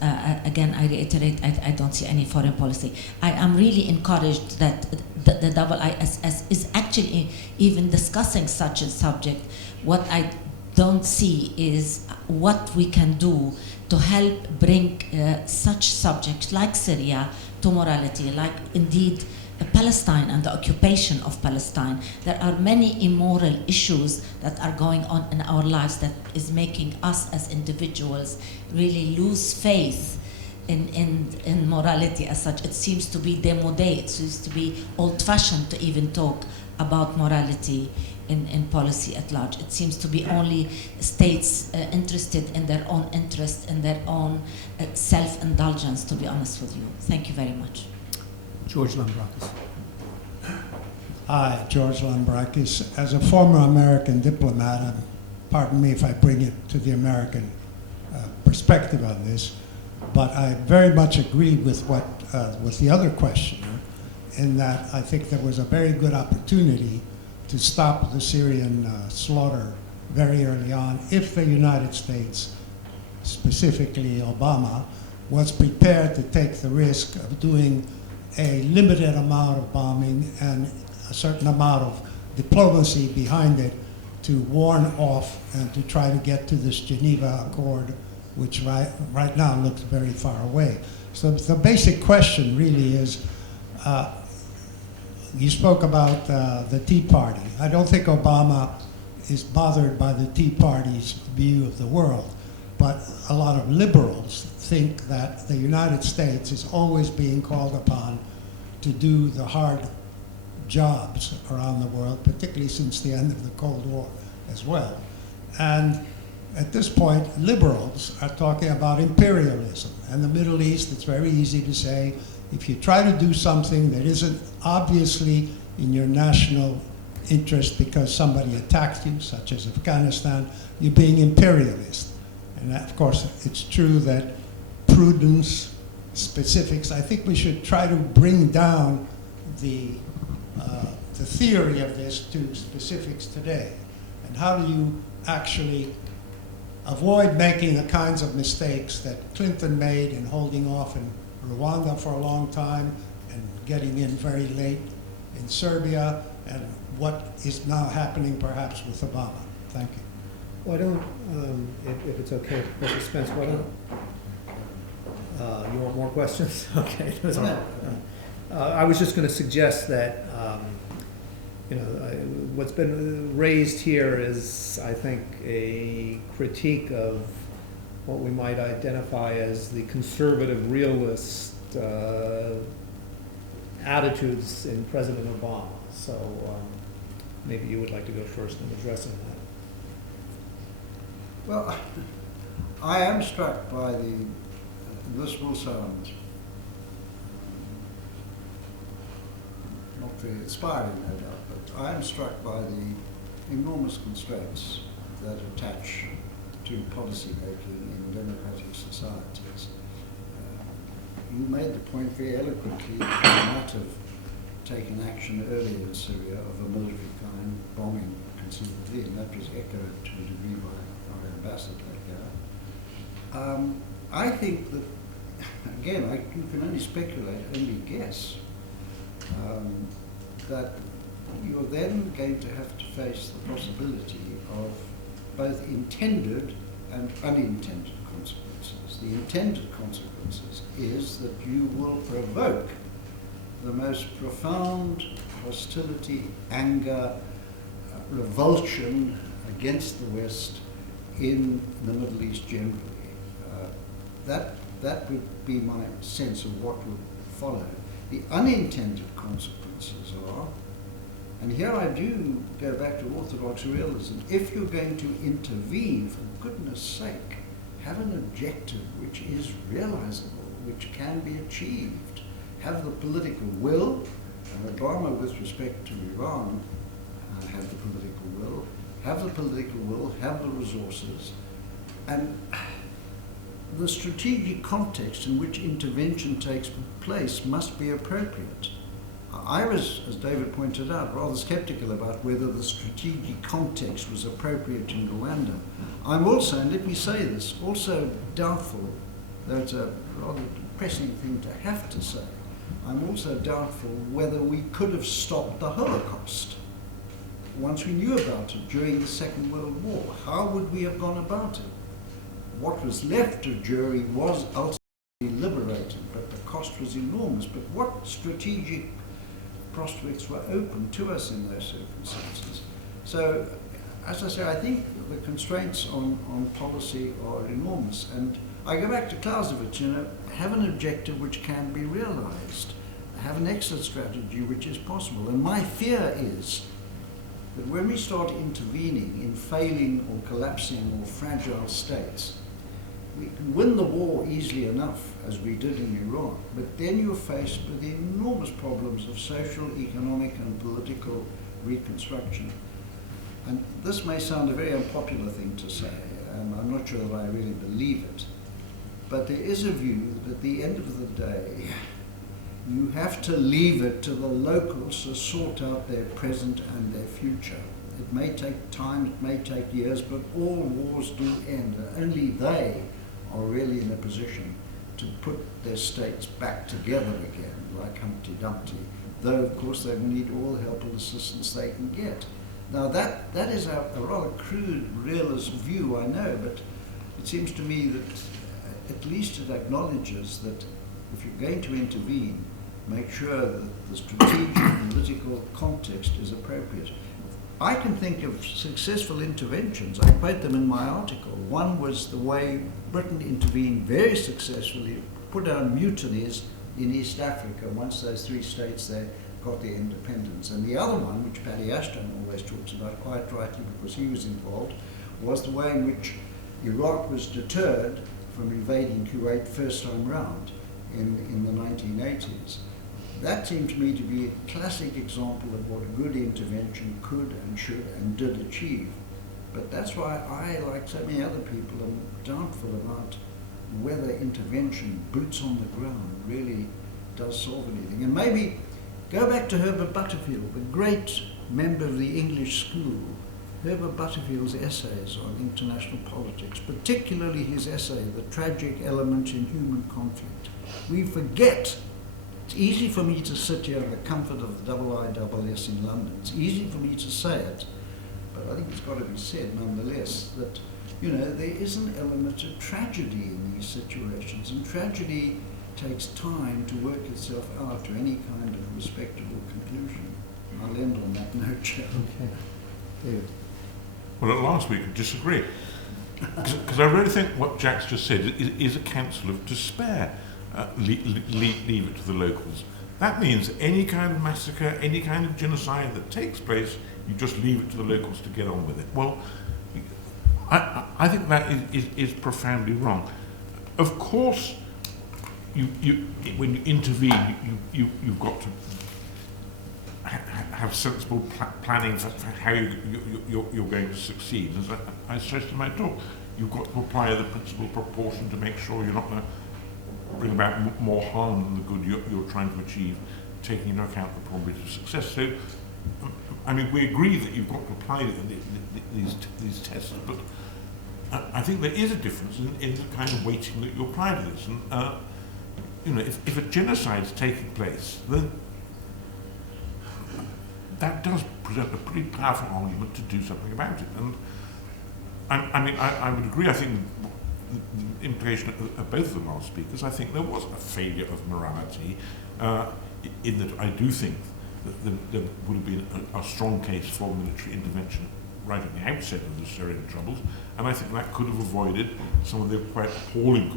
again, I reiterate, I don't see any foreign policy. I am really encouraged that the IISS is actually even discussing such a subject. What I don't see is what we can do to help bring such subjects like Syria to morality, like indeed Palestine and the occupation of Palestine. There are many immoral issues that are going on in our lives that is making us as individuals really lose faith in morality as such. It seems to be démodé, it seems to be old-fashioned to even talk about morality in policy at large. It seems to be only states interested in their own interest, in their own self-indulgence, to be honest with you. Thank you very much. George Lambrakis. Hi, George Lambrakis. As a former American diplomat, pardon me if I bring it to the American perspective on this, but I very much agree with what with the other questioner in that I think there was a very good opportunity to stop the Syrian slaughter very early on if the United States, specifically Obama, was prepared to take the risk of doing a limited amount of bombing and a certain amount of diplomacy behind it to warn off and to try to get to this Geneva Accord, which right now looks very far away. So the basic question really is, you spoke about the Tea Party. I don't think Obama is bothered by the Tea Party's view of the world, but a lot of liberals think that the United States is always being called upon to do the hard jobs around the world, particularly since the end of the Cold War as well. And at this point, liberals are talking about imperialism. And the Middle East, it's very easy to say, if you try to do something that isn't obviously in your national interest because somebody attacked you, such as Afghanistan, you're being imperialist. And of course, it's true that prudence, specifics, I think we should try to bring down the theory of this to specifics today. And how do you actually avoid making the kinds of mistakes that Clinton made in holding off in Rwanda for a long time and getting in very late in Serbia, and what is now happening perhaps with Obama? Thank you. Why don't, if it's okay, Professor Spence, why don't, you want more questions? Okay. I was just going to suggest that, what's been raised here is, I think, a critique of what we might identify as the conservative realist attitudes in President Obama. So maybe you would like to go first in addressing that. Well, I am struck by this will sound not very inspiring, no doubt, but I am struck by the enormous constraints that attach to policy making in democratic societies. You made the point very eloquently that you might have taken action earlier in Syria of a military kind, bombing conceivably, and that was echoed to a degree by our ambassador here. I think that, again, you can only speculate, only guess, that you're then going to have to face the possibility of both intended and unintended consequences. The intended consequences is that you will provoke the most profound hostility, anger, revulsion against the West in the Middle East generally. That would be my sense of what would follow. The unintended consequences are, and here I do go back to orthodox realism, if you're going to intervene, for goodness sake, have an objective which is realizable, which can be achieved. Have the political will, and Obama with respect to Iran had the political will, have the political will, have the resources, and the strategic context in which intervention takes place must be appropriate. I was, as David pointed out, rather skeptical about whether the strategic context was appropriate in Rwanda. I'm also, and let me say this, also doubtful, though it's a rather depressing thing to have to say, I'm also doubtful whether we could have stopped the Holocaust once we knew about it during the Second World War. How would we have gone about it? What was left of Jewry was ultimately liberated, but the cost was enormous. But what strategic prospects were open to us in those circumstances? So, as I say, I think the constraints on policy are enormous. And I go back to Clausewitz, have an objective which can be realized, have an exit strategy which is possible. And my fear is that when we start intervening in failing or collapsing or fragile states, we can win the war easily enough, as we did in Iran, but then you're faced with the enormous problems of social, economic, and political reconstruction. And this may sound a very unpopular thing to say, and I'm not sure that I really believe it, but there is a view that at the end of the day, you have to leave it to the locals to sort out their present and their future. It may take time, it may take years, but all wars do end. Only they are really in a position to put their states back together again, like Humpty Dumpty, though of course they will need all the help and assistance they can get. Now that is a rather crude realist view, I know, but it seems to me that at least it acknowledges that if you're going to intervene, make sure that the strategic political context is appropriate. I can think of successful interventions. I quote them in my article. One was the way Britain intervened very successfully, put down mutinies in East Africa once those three states there got their independence. And the other one, which Paddy Ashton always talks about quite rightly because he was involved, was the way in which Iraq was deterred from invading Kuwait first time round in the 1980s. That seemed to me to be a classic example of what a good intervention could and should and did achieve. But that's why I, like so many other people, am doubtful about whether intervention, boots on the ground, really does solve anything. And maybe go back to Herbert Butterfield, the great member of the English school. Herbert Butterfield's essays on international politics, particularly his essay, The Tragic Element in Human Conflict. We forget. It's easy for me to sit here in the comfort of the IISS in London. It's easy for me to say it, but I think it's got to be said nonetheless that, there is an element of tragedy in these situations, and tragedy takes time to work itself out to any kind of respectable conclusion. I'll end on that note, Chair. Okay. David. Well, at last we could disagree. Because I really think what Jack's just said is a counsel of despair. Leave it to the locals. That means any kind of massacre, any kind of genocide that takes place, you just leave it to the locals to get on with it. Well, I think that is profoundly wrong. Of course, when you intervene, you've got to have sensible planning for how you're going to succeed. As I stressed in my talk, you've got to apply the principle of proportion to make sure you're not going to bring about more harm than the good you're trying to achieve, taking into account the probability of success. So, I mean, we agree that you've got to apply these tests, but I think there is a difference in the kind of weighting that you apply to this. And if a genocide is taking place, then that does present a pretty powerful argument to do something about it. And I would agree. I think the implication of both of the last speakers, I think there was a failure of morality in that I do think that there would have been a strong case for military intervention right at the outset of the Syrian troubles, and I think that could have avoided some of the quite appalling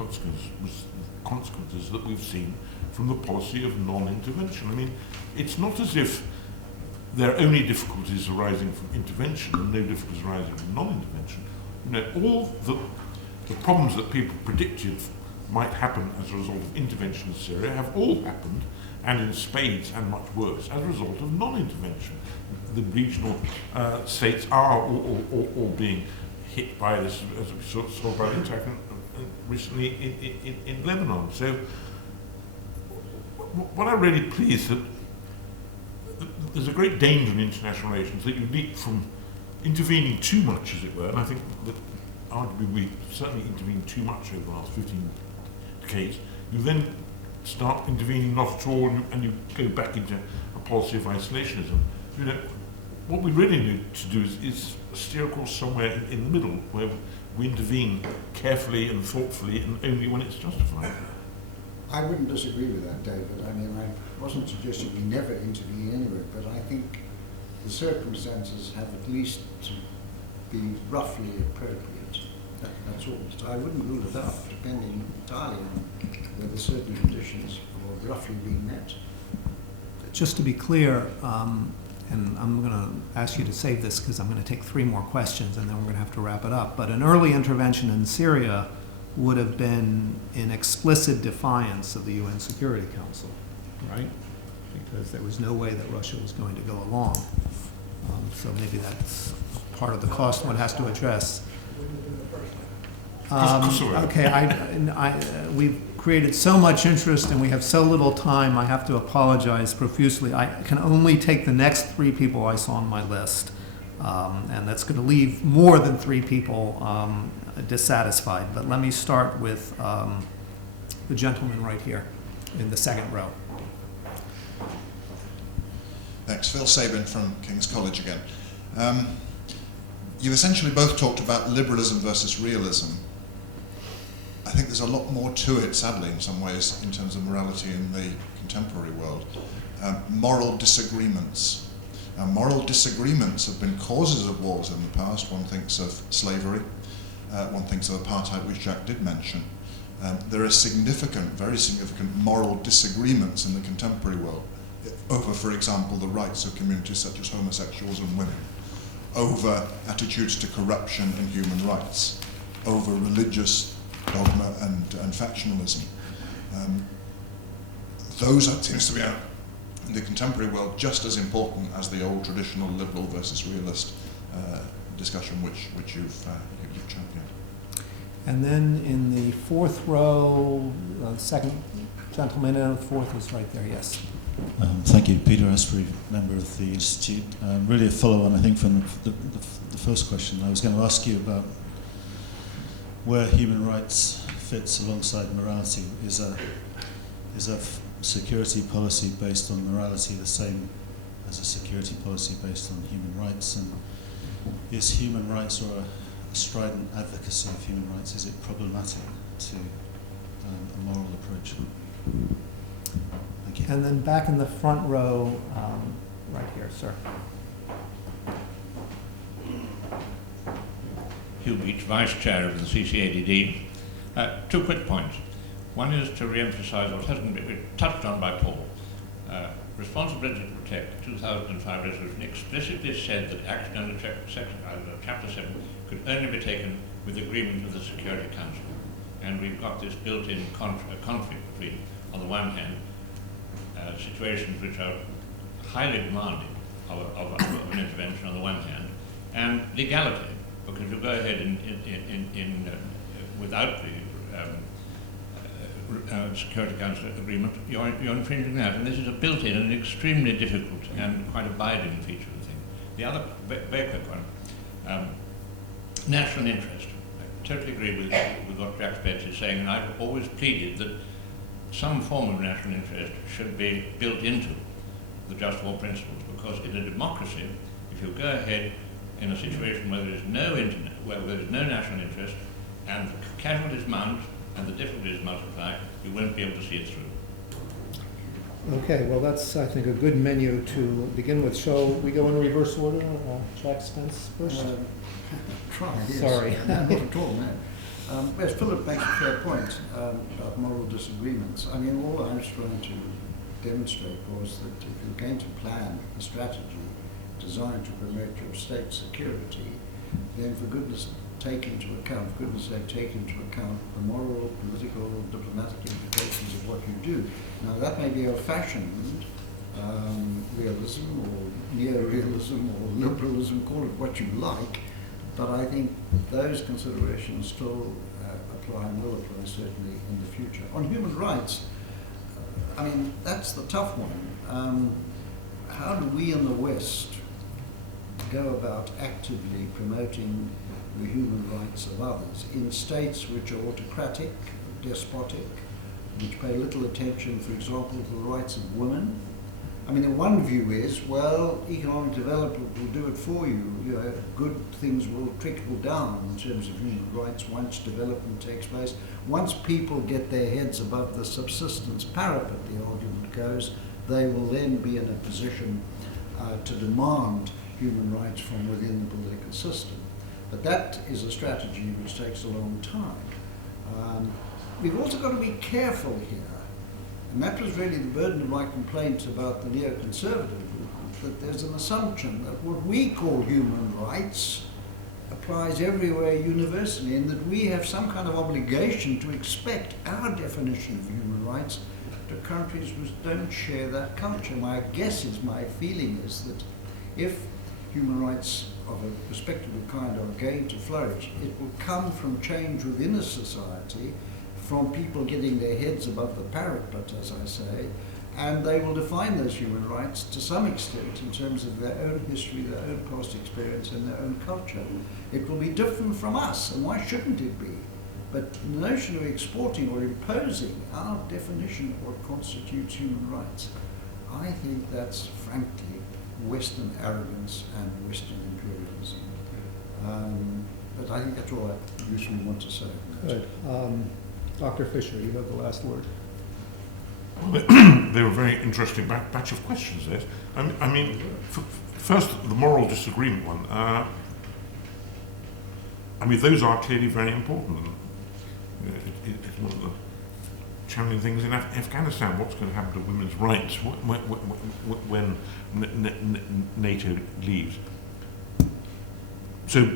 consequences that we've seen from the policy of non-intervention. I mean, it's not as if there are only difficulties arising from intervention and no difficulties arising from non-intervention. All the problems that people predicted might happen as a result of intervention in Syria have all happened, and in spades and much worse, as a result of non-intervention. The regional states are all being hit by this, as we saw by the attack recently in Lebanon. So what I'm really pleased that there's a great danger in international relations that you leap from intervening too much, as it were, and I think that arguably we certainly intervened too much over the last 15 decades. You then start intervening not at all, and you go back into a policy of isolationism. What we really need to do is steer a course somewhere in the middle, where we intervene carefully and thoughtfully, and only when it's justified. I wouldn't disagree with that, David. I mean, I wasn't suggesting we never intervene anywhere, but I think the circumstances have at least to be roughly appropriate. That's all. So I wouldn't rule it out, depending entirely on whether certain conditions are roughly being met. Just to be clear, and I'm going to ask you to save this because I'm going to take 3 more questions and then we're going to have to wrap it up. But an early intervention in Syria would have been in explicit defiance of the UN Security Council, right? Because there was no way that Russia was going to go along. So maybe that's part of the cost one has to address. Okay, we've created so much interest and we have so little time, I have to apologize profusely. I can only take the next 3 people I saw on my list. And that's going to leave more than 3 people dissatisfied. But let me start with the gentleman right here in the second row. Thanks. Phil Sabin from King's College again. You've essentially both talked about liberalism versus realism. I think there's a lot more to it, sadly, in some ways, in terms of morality in the contemporary world. Moral disagreements. Moral disagreements have been causes of wars in the past. One thinks of slavery. One thinks of apartheid, which Jack did mention. There are significant, very significant moral disagreements in the contemporary world over, for example, the rights of communities such as homosexuals and women, over attitudes to corruption and human rights, over religious dogma and factionalism. Those are, seems to be in the contemporary world just as important as the old traditional liberal versus realist discussion which you've championed. And then in the fourth row, the second gentleman and the fourth is right there, yes. Thank you. Peter Asprey, member of the Institute. Really a follow-on, I think, from the first question. I was going to ask you about where human rights fits alongside morality. Is a security policy based on morality the same as a security policy based on human rights? And is human rights, or a strident advocacy of human rights, is it problematic to a moral approach? Thank you. And then back in the front row, right here, sir. Hugh Beach, Vice Chair of the CCADD. 2 quick points. One is to re-emphasise what hasn't been touched on by Paul. Responsibility to Protect, the 2005 resolution, explicitly said that action under Chapter 7 could only be taken with agreement of the Security Council. And we've got this built-in conflict between, on the one hand, situations which are highly demanding of an intervention on the one hand, and legality, because you go ahead without the Security Council agreement, you're infringing that, and this is a built-in and extremely difficult and quite abiding feature of the thing. The other very quick one, national interest. I totally agree with what Jack Spence is saying, and I've always pleaded that some form of national interest should be built into the just war principles, because in a democracy, if you go ahead in a situation where there is where there is no national interest, and the casualties mount and the difficulties multiply, you won't be able to see it through. Okay, well, that's, I think, a good menu to begin with. Shall we go in reverse order? Jack Spence first? Try, yes. Sorry. No, not at all, no. Yes, Philip makes a fair point about moral disagreements. I mean, all I was trying to demonstrate was that if you're going to plan a strategy designed to promote your state security, then for goodness take into account the moral, political, diplomatic implications of what you do. Now, that may be old-fashioned realism or neo-realism or liberalism, call it what you like, but I think those considerations still apply and will apply certainly in the future. On human rights, I mean, that's the tough one. How do we in the West go about actively promoting the human rights of others in states which are autocratic, despotic, which pay little attention, for example, to the rights of women? I mean, the one view is, well, economic development will do it for you. You know, good things will trickle down in terms of human rights once development takes place. Once people get their heads above the subsistence parapet, the argument goes, they will then be in a position to demand human rights from within the political system. But that is a strategy which takes a long time. We've also got to be careful here. And that was really the burden of my complaints about the neoconservative movement, that there's an assumption that what we call human rights applies everywhere universally, and that we have some kind of obligation to expect our definition of human rights to countries which don't share that culture. My guess is, my feeling is that if human rights of a respectable kind are going to flourish, it will come from change within a society from people getting their heads above the parapet, as I say, and they will define those human rights to some extent in terms of their own history, their own past experience, and their own culture. It will be different from us, and why shouldn't it be? But the notion of exporting or imposing our definition of what constitutes human rights, I think that's frankly Western arrogance and Western imperialism. But I think that's all I usually want to say. Good. Dr. Fisher, you have the last word. Well, they were a very interesting batch of questions there. I mean, first, the moral disagreement one. I mean, those are clearly very important. It's one of the challenging things in Afghanistan. What's going to happen to women's rights when NATO leaves? So,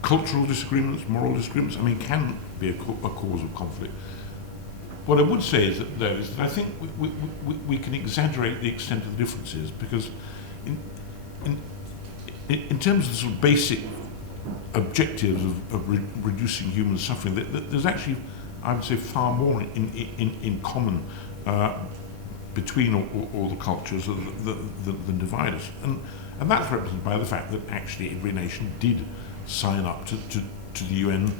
cultural disagreements, moral disagreements, I mean, can be a cause of conflict. What I would say is that, though, is that I think we can exaggerate the extent of the differences, because in terms of the sort of basic objectives of reducing human suffering, there's actually, I would say, far more in common between all the cultures that divide us. And that's represented by the fact that actually every nation did sign up to the UN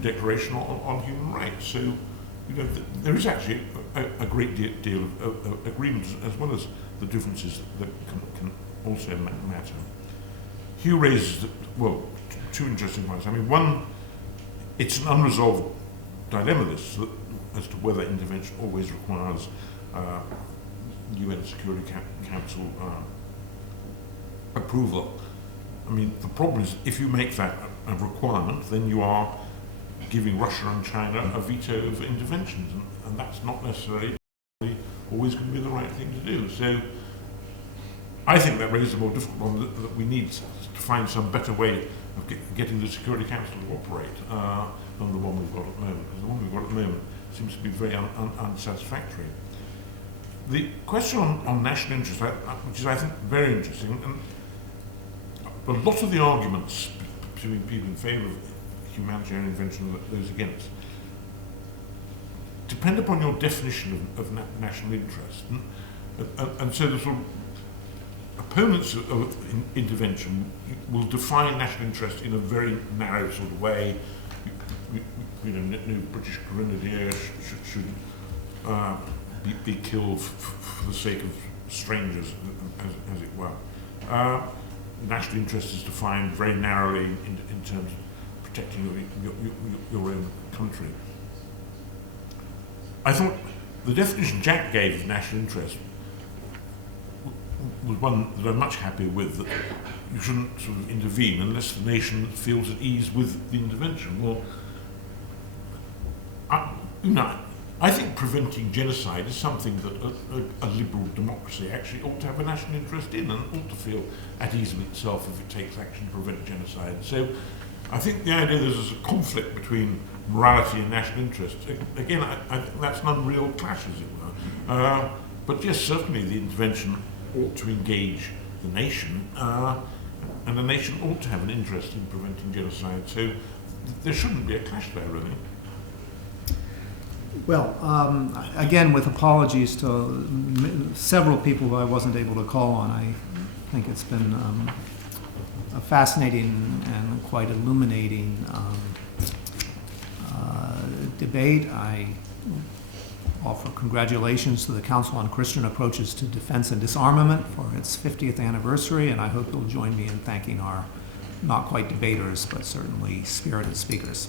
Declaration on Human Rights. So, you know, there is actually a great deal of agreement, as well as the differences that can also matter. Hugh raises, well, two interesting points. I mean, one, it's an unresolved dilemma, this, as to whether intervention always requires UN Security Council approval. I mean, the problem is, if you make that a requirement, then you are giving Russia and China a veto of interventions, and that's not necessarily always going to be the right thing to do. So I think that raises a more difficult one, that we need to find some better way of getting the Security Council to operate than the one we've got at the moment, because the one we've got at the moment seems to be very unsatisfactory. The question on national interest, which is, I think, very interesting, and a lot of the arguments between people in favour of humanitarian intervention and those against depend upon your definition of national interest. And so the sort of opponents of intervention will define national interest in a very narrow sort of way. You know, no British grenadier should be killed for the sake of strangers, as it were. National interest is defined very narrowly in terms of protecting your own country. I thought the definition Jack gave of national interest was one that I'm much happier with, that you shouldn't sort of intervene unless the nation feels at ease with the intervention. Well, I think preventing genocide is something that a liberal democracy actually ought to have a national interest in, and ought to feel at ease with itself if it takes action to prevent genocide. So I think the idea there's a conflict between morality and national interest, again, I think that's an unreal clash, as it were. But yes, certainly the intervention ought to engage the nation, and the nation ought to have an interest in preventing genocide. So there shouldn't be a clash there, really. Well, again, with apologies to several people who I wasn't able to call on, I think it's been a fascinating and quite illuminating debate. I offer congratulations to the Council on Christian Approaches to Defense and Disarmament for its 50th anniversary, and I hope you'll join me in thanking our not quite debaters, but certainly spirited speakers.